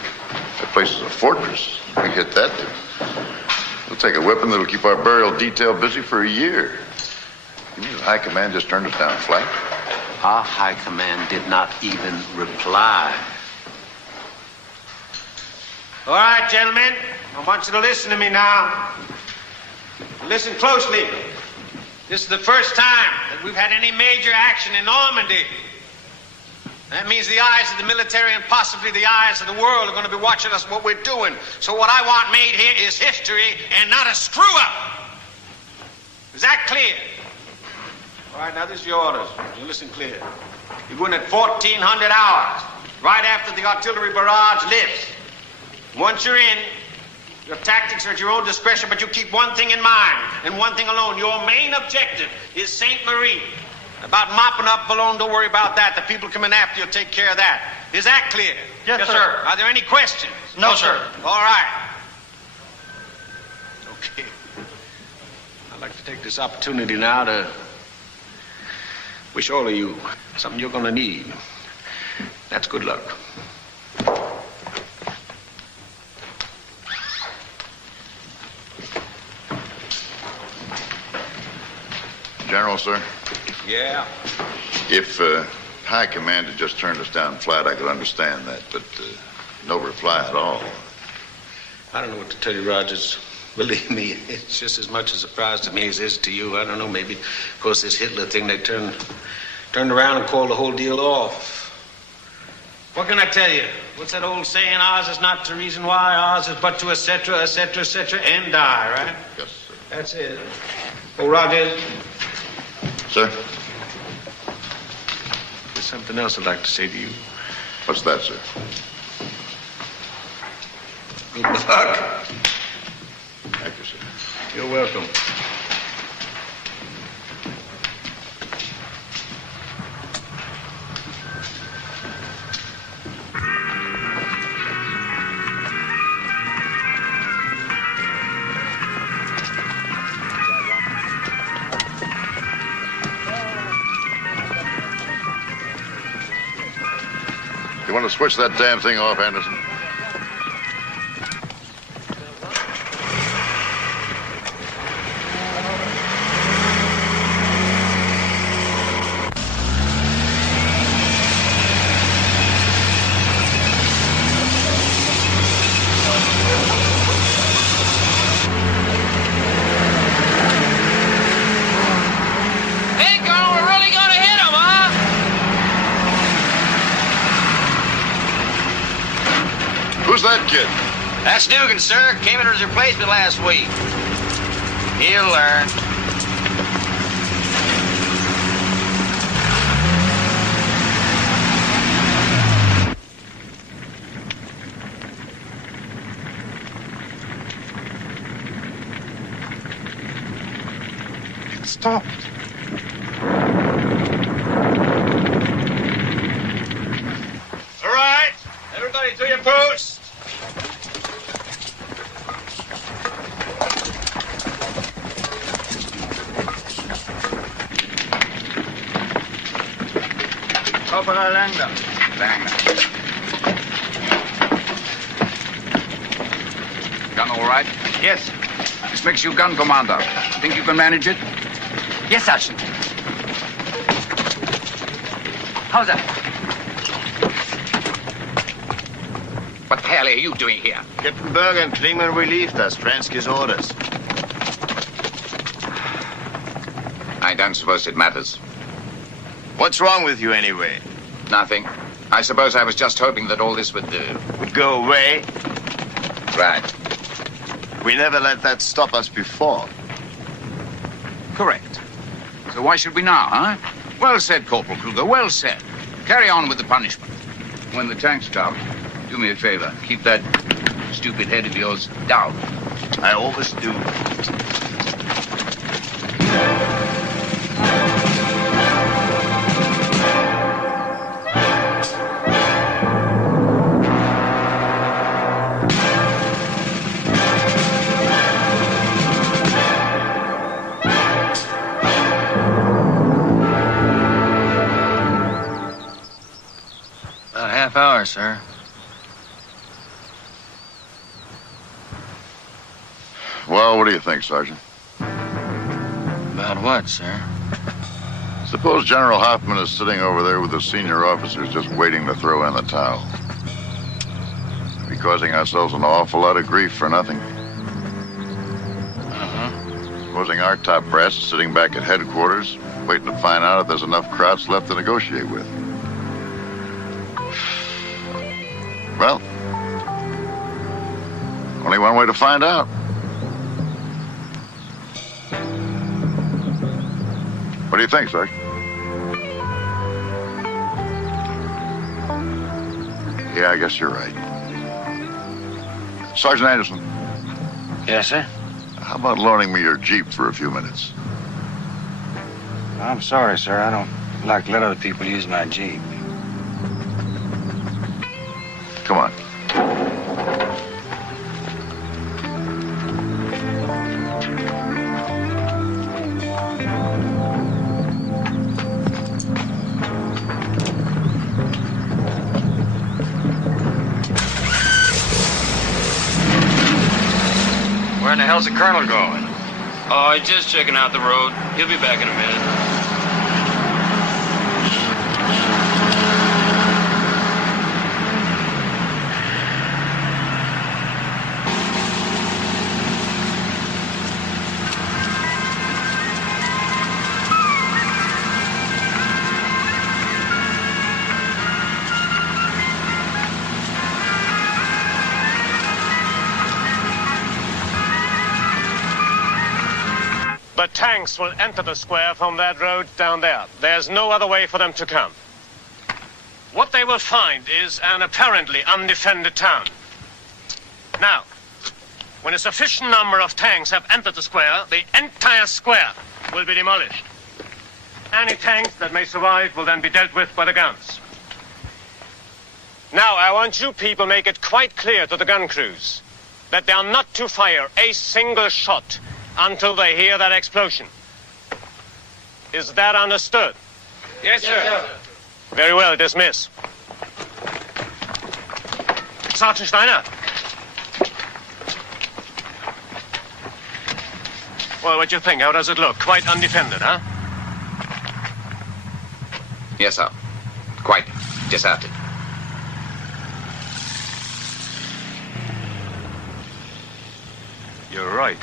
That place is a fortress. We hit that, dude. We'll take a weapon that'll keep our burial detail busy for a year. You mean the High Command just turned us down flat? Our High Command did not even reply. All right, gentlemen. I want you to listen to me now. Listen closely. This is the first time that we've had any major action in Normandy. That means the eyes of the military and possibly the eyes of the world are going to be watching us, what we're doing. So what I want made here is history and not a screw-up. Is that clear? All right, now this is your orders. You listen clear. You go in at 1400 hours, right after the artillery barrage lifts. Once you're in, your tactics are at your own discretion, but you keep one thing in mind, and one thing alone. Your main objective is St. Marie. About mopping up Boulogne, don't worry about that. The people coming after you will take care of that. Is that clear? Yes, sir. Are there any questions? No, sir. All right. Okay. I'd like to take this opportunity now to wish all of you something you're going to need. That's good luck. General, sir? Yeah? If High Command had just turned us down flat, I could understand that, but no reply at all. I don't know what to tell you, Rogers. Believe me, it's just as much a surprise to me as it is to you. I don't know, maybe, of course, this Hitler thing, they turned around and called the whole deal off. What can I tell you? What's that old saying? Ours is not to reason why, ours is but to et cetera, and die, right? Yes, sir. That's it. Oh, Rogers. Sir? There's something else I'd like to say to you. What's that, sir? Good luck. Thank you, sir. You're welcome. You want to switch that damn thing off, Anderson? Who's that kid? That's Dugan, sir. Came in as a replacement last week. He'll learn. It stopped. All right. Everybody to your posts. Corporal Langdon. Gun all right? Yes. This makes you gun commander. Think you can manage it? Yes, Sergeant. How's that? What the hell are you doing here? Captain Berger and Klingman relieved us. Fransky's orders. I don't suppose it matters. What's wrong with you, anyway? Nothing. I suppose I was just hoping that all this would go away? Right. We never let that stop us before. Correct. So why should we now, huh? Well said, Corporal Kruger. Well said. Carry on with the punishment. When the tanks come, do me a favor. Keep that stupid head of yours down. I always do. About a half hour, sir. Well, what do you think, Sergeant? About what, sir? Suppose General Hoffman is sitting over there with the senior officers just waiting to throw in the towel. We're causing ourselves an awful lot of grief for nothing. Supposing our top brass is sitting back at headquarters, waiting to find out if there's enough Krauts left to negotiate with. Well, only one way to find out. What do you think, Sergeant? Yeah, I guess you're right. Sergeant Anderson. Yes, sir? How about loaning me your Jeep for a few minutes? I'm sorry, sir. I don't like to let other people use my Jeep. Come on. Where in the hell's the colonel going? Oh, he's just checking out the road. He'll be back in a minute. The tanks will enter the square from that road down there. There's no other way for them to come. What they will find is an apparently undefended town. Now, when a sufficient number of tanks have entered the square, the entire square will be demolished. Any tanks that may survive will then be dealt with by the guns. Now, I want you people make it quite clear to the gun crews that they are not to fire a single shot until they hear that explosion. Is that understood? Yes, sir. Very well, dismiss. Sergeant Steiner. Well, what do you think? How does it look? Quite undefended, huh? Yes, sir. Quite deserted. You're right.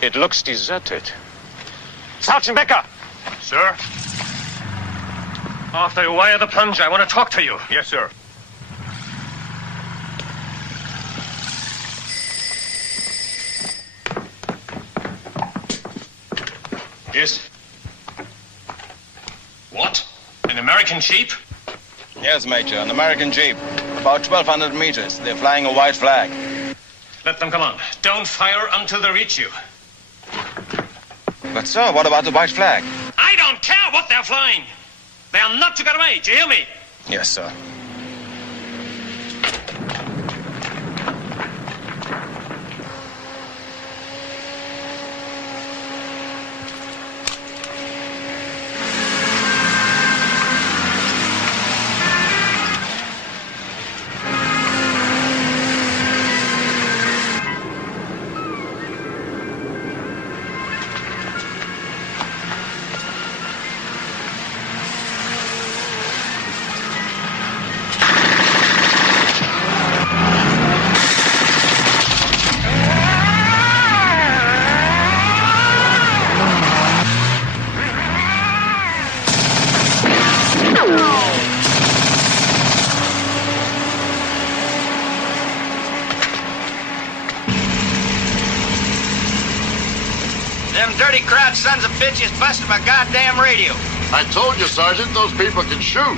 It looks deserted. Sergeant Becker! Sir? After you wire the plunger, I want to talk to you. Yes, sir. Yes? What? An American Jeep? Yes, Major, an American Jeep. About 1,200 meters. They're flying a white flag. Let them come on. Don't fire until they reach you. But, sir, what about the white flag? I don't care what they're flying. They are not to get away. Do you hear me? Yes, sir. Them dirty crowd sons of bitches busted my goddamn radio. I told you, Sergeant, those people can shoot.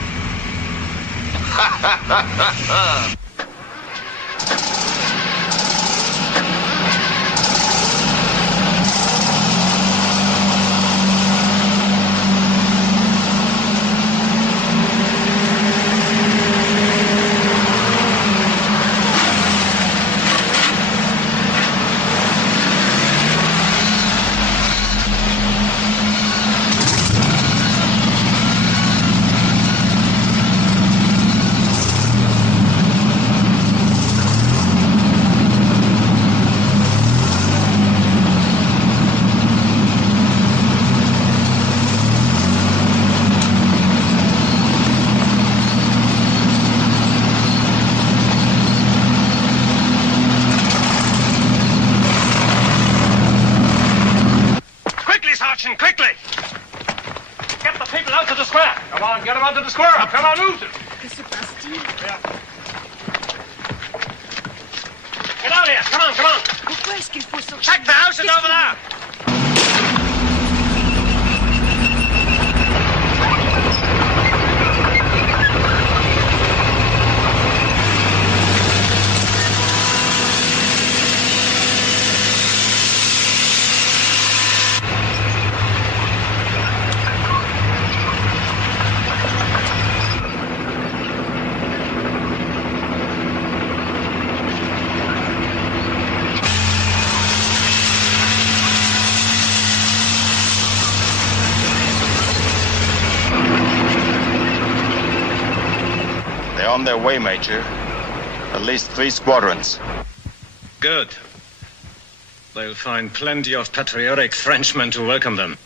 Quickly! Get the people out to the square! Come on, get them out to the square! Come on, move them! Que se passe-t-il? Get out of here! Come on, come on! Pourquoi est-ce qu'il faut sortir? Check the houses over there! their way, Major. At least 3 squadrons. Good. They'll find plenty of patriotic Frenchmen to welcome them.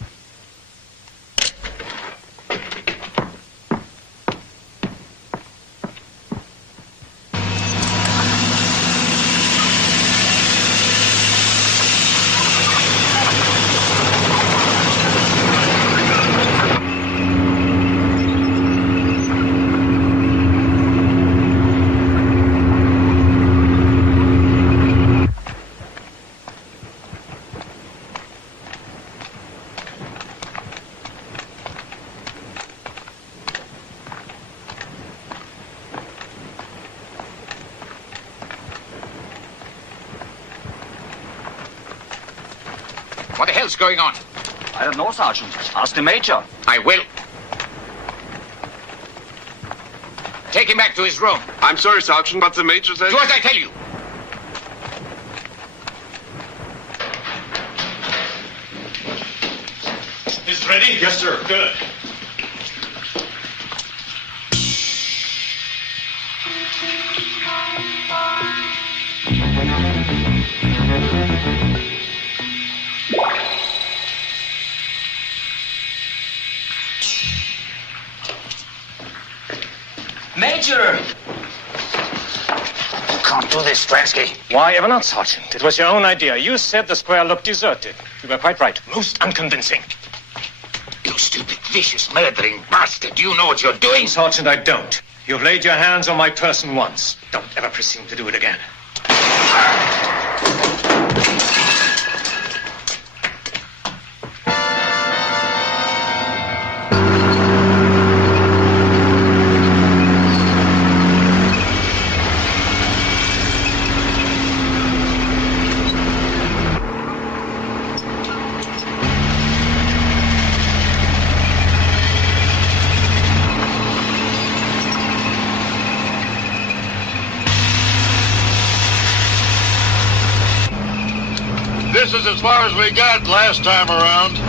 What the hell's going on? I don't know, Sergeant. Ask the Major. I will. Take him back to his room. I'm sorry, Sergeant, but the Major says... Do as I tell you. Is ready? Yes, sir. Good. Major! You can't do this, Stransky. Why ever not, Sergeant? It was your own idea. You said the square looked deserted. You were quite right. Most unconvincing. You stupid, vicious, murdering bastard. Do you know what you're doing? Sergeant, I don't. You've laid your hands on my person once. Don't ever presume to do it again. This is as far as we got last time around.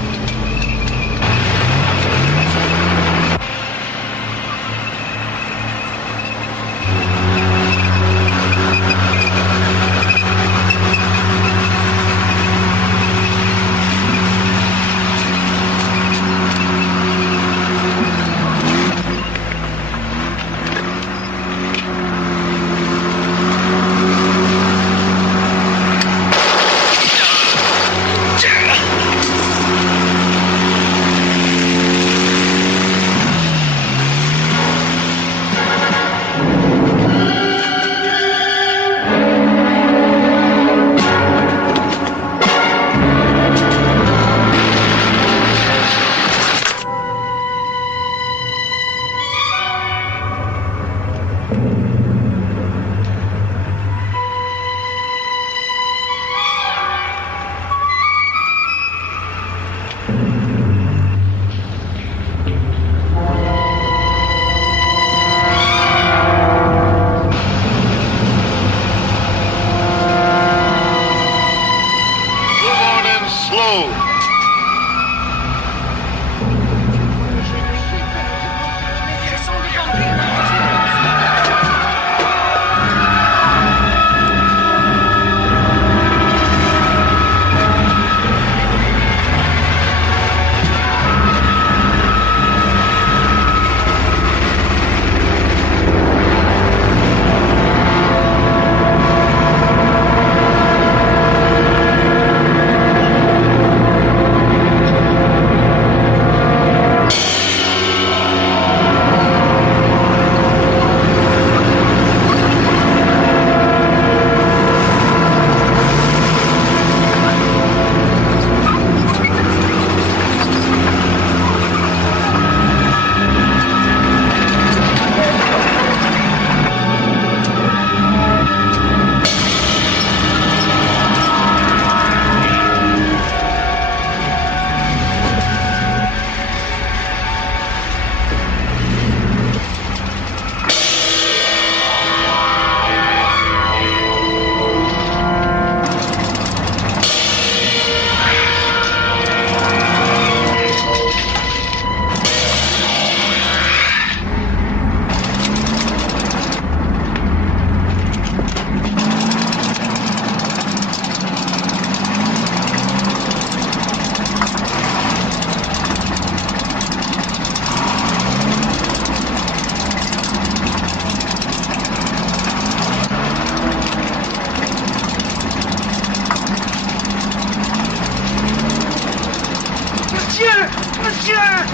Monsieur!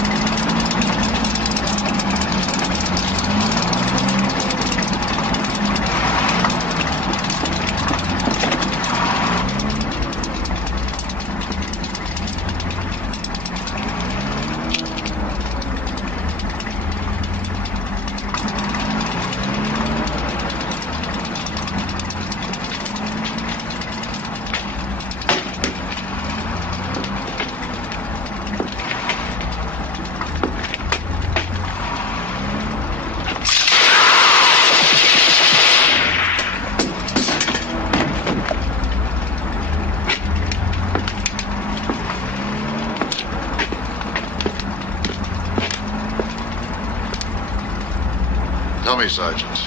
Tell me, Sergeant,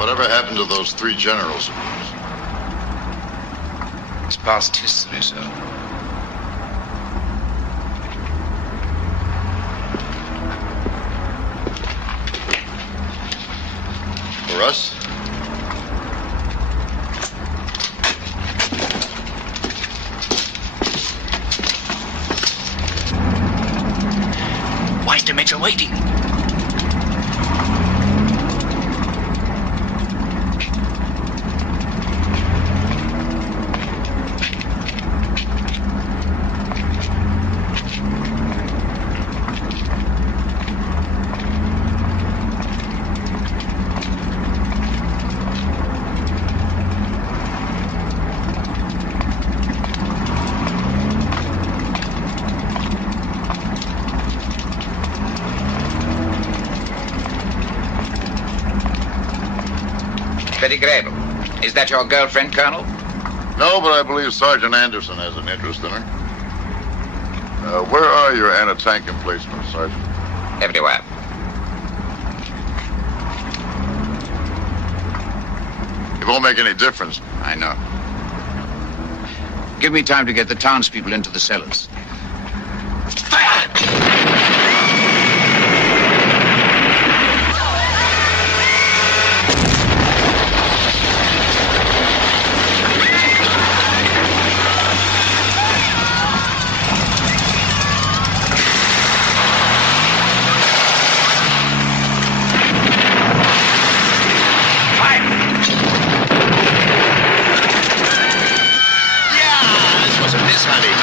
whatever happened to those 3 generals of yours? It's past history, sir. For us? Why is the Major waiting? Betty Grable. Is that your girlfriend, Colonel? No, but I believe Sergeant Anderson has an interest in her. Where are your anti-tank emplacements, Sergeant? Everywhere. It won't make any difference. I know. Give me time to get the townspeople into the cellars. Yeah, this was a miss, honey.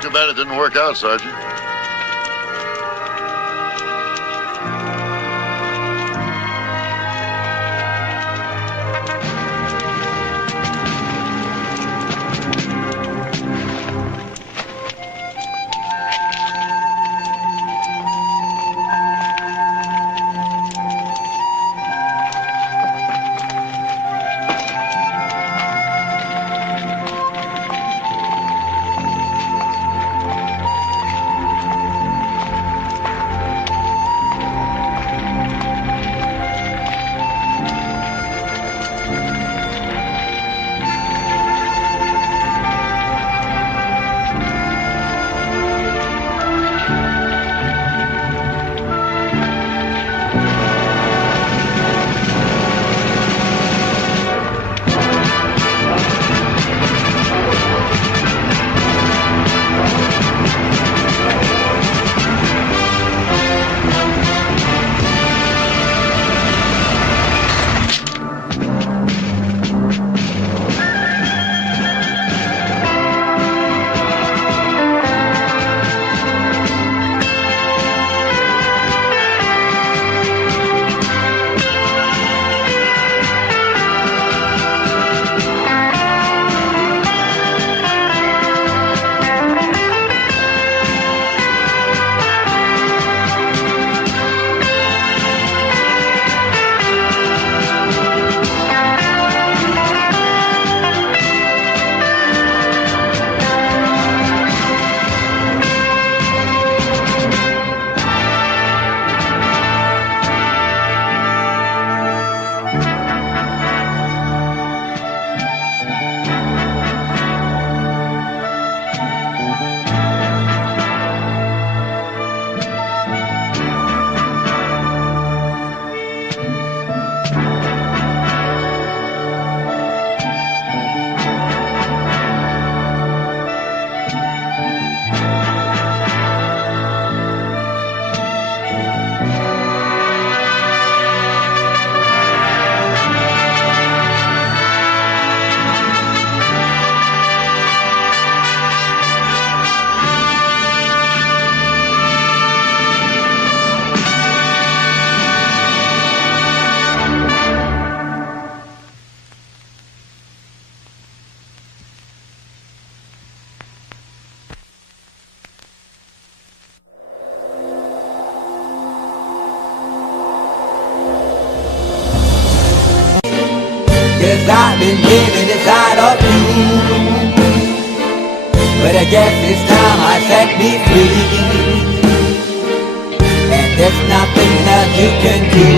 Too bad it didn't work out, Sergeant. Yes, I've been living inside of you, but I guess it's time I set me free, and there's nothing that you can do.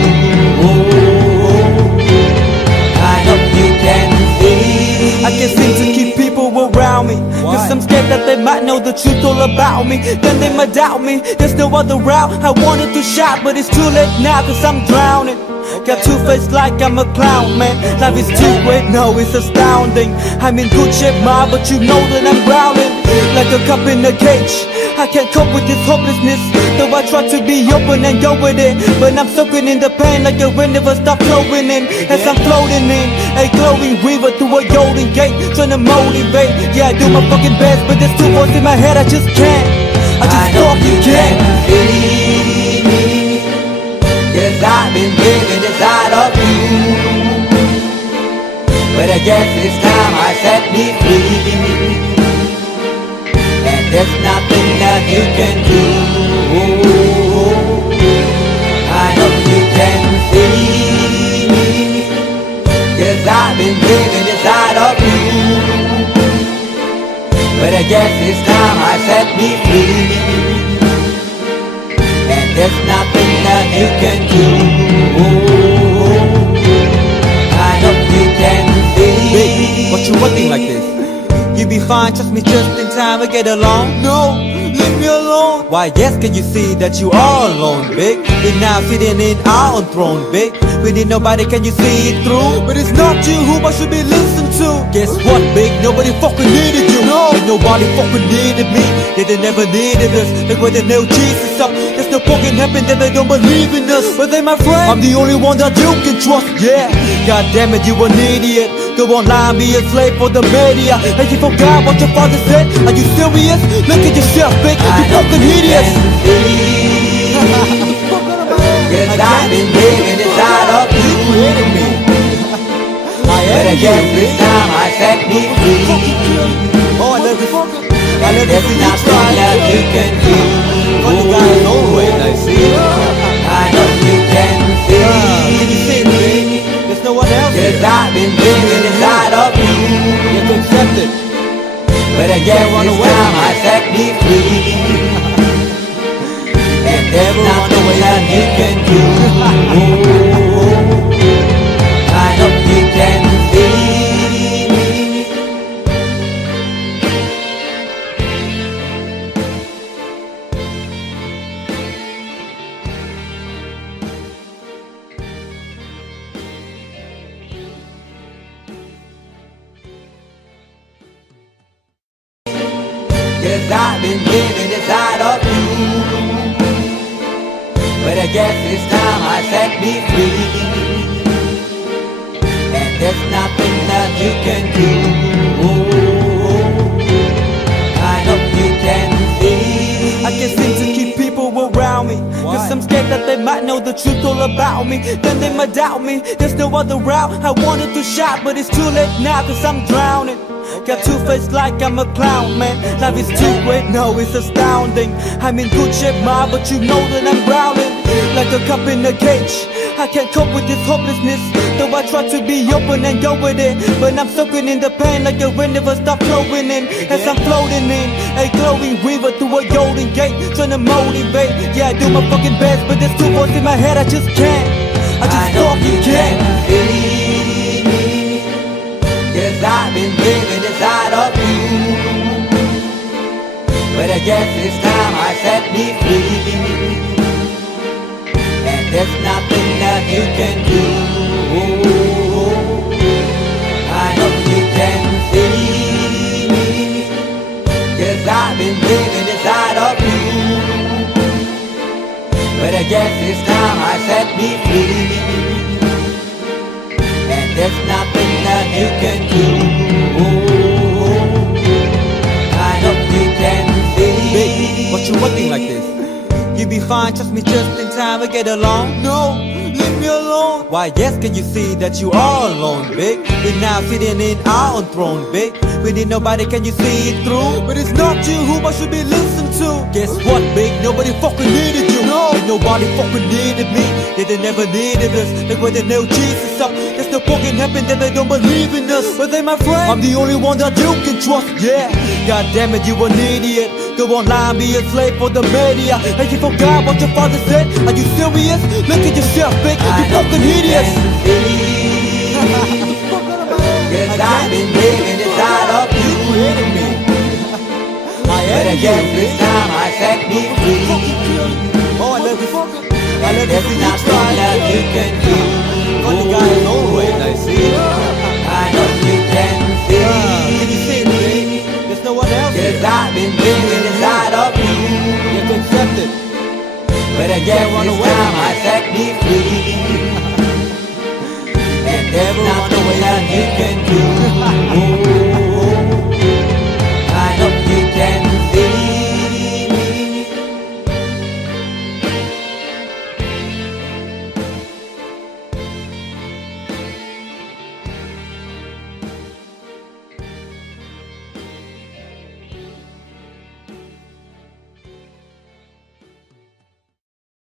I hope you can see. I can't seem to keep people around me, cause I'm scared that they might know the truth all about me. Then they might doubt me, there's no other route. I wanted to shout, but it's too late now, cause I'm drowning. Got two-faced like I'm a clown, man. Life is too great, no, it's astounding. I'm in good shape, ma, but you know that I'm growling like a cup in a cage. I can't cope with this hopelessness, though I try to be open and go with it, but I'm soaking in the pain like a wind never stop flowing in. As I'm floating in a glowing river through a golden gate, trying to motivate. Yeah, I do my fucking best, but there's two voices in my head, I just can't. I just fucking can't. Yes, I've been living inside of you, but I guess it's time I set me free, and there's nothing that you can do. I hope you can see. Yes, I've been living inside of you, but I guess it's time I set me free, and there's nothing that you can do. I hope you can see. Baby, what you acting like this? You be fine, trust me, just in time we get along. No, leave me alone. Why, yes, can you see that you are alone, big? We're now sitting in our own throne, big. We need nobody, can you see it through? But it's not you who I should be listening to. Guess what, big? Nobody fucking needed you. No, and nobody fucking needed me. Yeah, they never needed us. Like when they nailed Jesus up, there's no fucking happen that they don't believe in us. But they my friend, I'm the only one that you can trust. Yeah, god damn it, you an idiot. Go online, be a slave for the media. And you forgot what your father said. Are you serious? Look at yourself, big. You fucking hideous. Cause I've been living inside of you. But I guess this time I set me free. Oh, I love this. There's nothing that you can do. I see. I know you can see. Can you see me? There's no one else. Cause I've been living inside of you. You have to accept it. But I guess this time I set me free. And there's nothing that you can do. I know you can see. Cause I've been living inside of you. But I guess this time I set me free. And there's nothing that you can do. I hope you can see. I can't seem to keep people around me. Cause I'm scared that they might know the truth all about me. Then they might doubt me. There's no other route. I wanted to shout, but it's too late now cause I'm drowning. Got two-faced like I'm a clown, man. Life is too great, no, it's astounding. I'm in good shape, ma, but you know that I'm drowning like a cup in a cage. I can't cope with this hopelessness, though I try to be open and go with it. But I'm soaking in the pain like the wind never stop flowing in. As I'm floating in a glowing river through a golden gate, trying to motivate. Yeah, I do my fucking best, but there's two voices in my head, I just can't. I just fucking can't. Cause I've been living inside of you. But I guess this time I set me free. And there's nothing that you can do. I know you can see. Cause I've been living inside of you. But I guess this time I set me free. And there's nothing that you can do. I hope you can see. Big, what you looking like this? You be fine, trust me, just in time we get along. No, leave me alone. Why yes, can you see that you are alone, big? We're now sitting in our own throne, big. We need nobody, can you see it through? But it's not you who I should be listening to. Guess what, big? Nobody fucking needed you. No, and nobody fucking needed me. Yeah, they never needed us. Like when they nailed Jesus up. There's no fucking happen that they don't believe in us. But they my friend, I'm the only one that you can trust. Yeah, god damn it, you an idiot. Go online, be a slave for the media. And you forgot what your father said. Are you serious? Look at yourself, big. You fucking idiot. Cause I've been living inside of you. But I guess this time I set me free. Oh, I love this. I love There's nothing that you can do. Funny guy is always, I see. I know you can see. Can you see me? There's no one else. Cause I've been living inside of you. You have to accept it. But I guess this time I set me free. And there's nothing that you can do.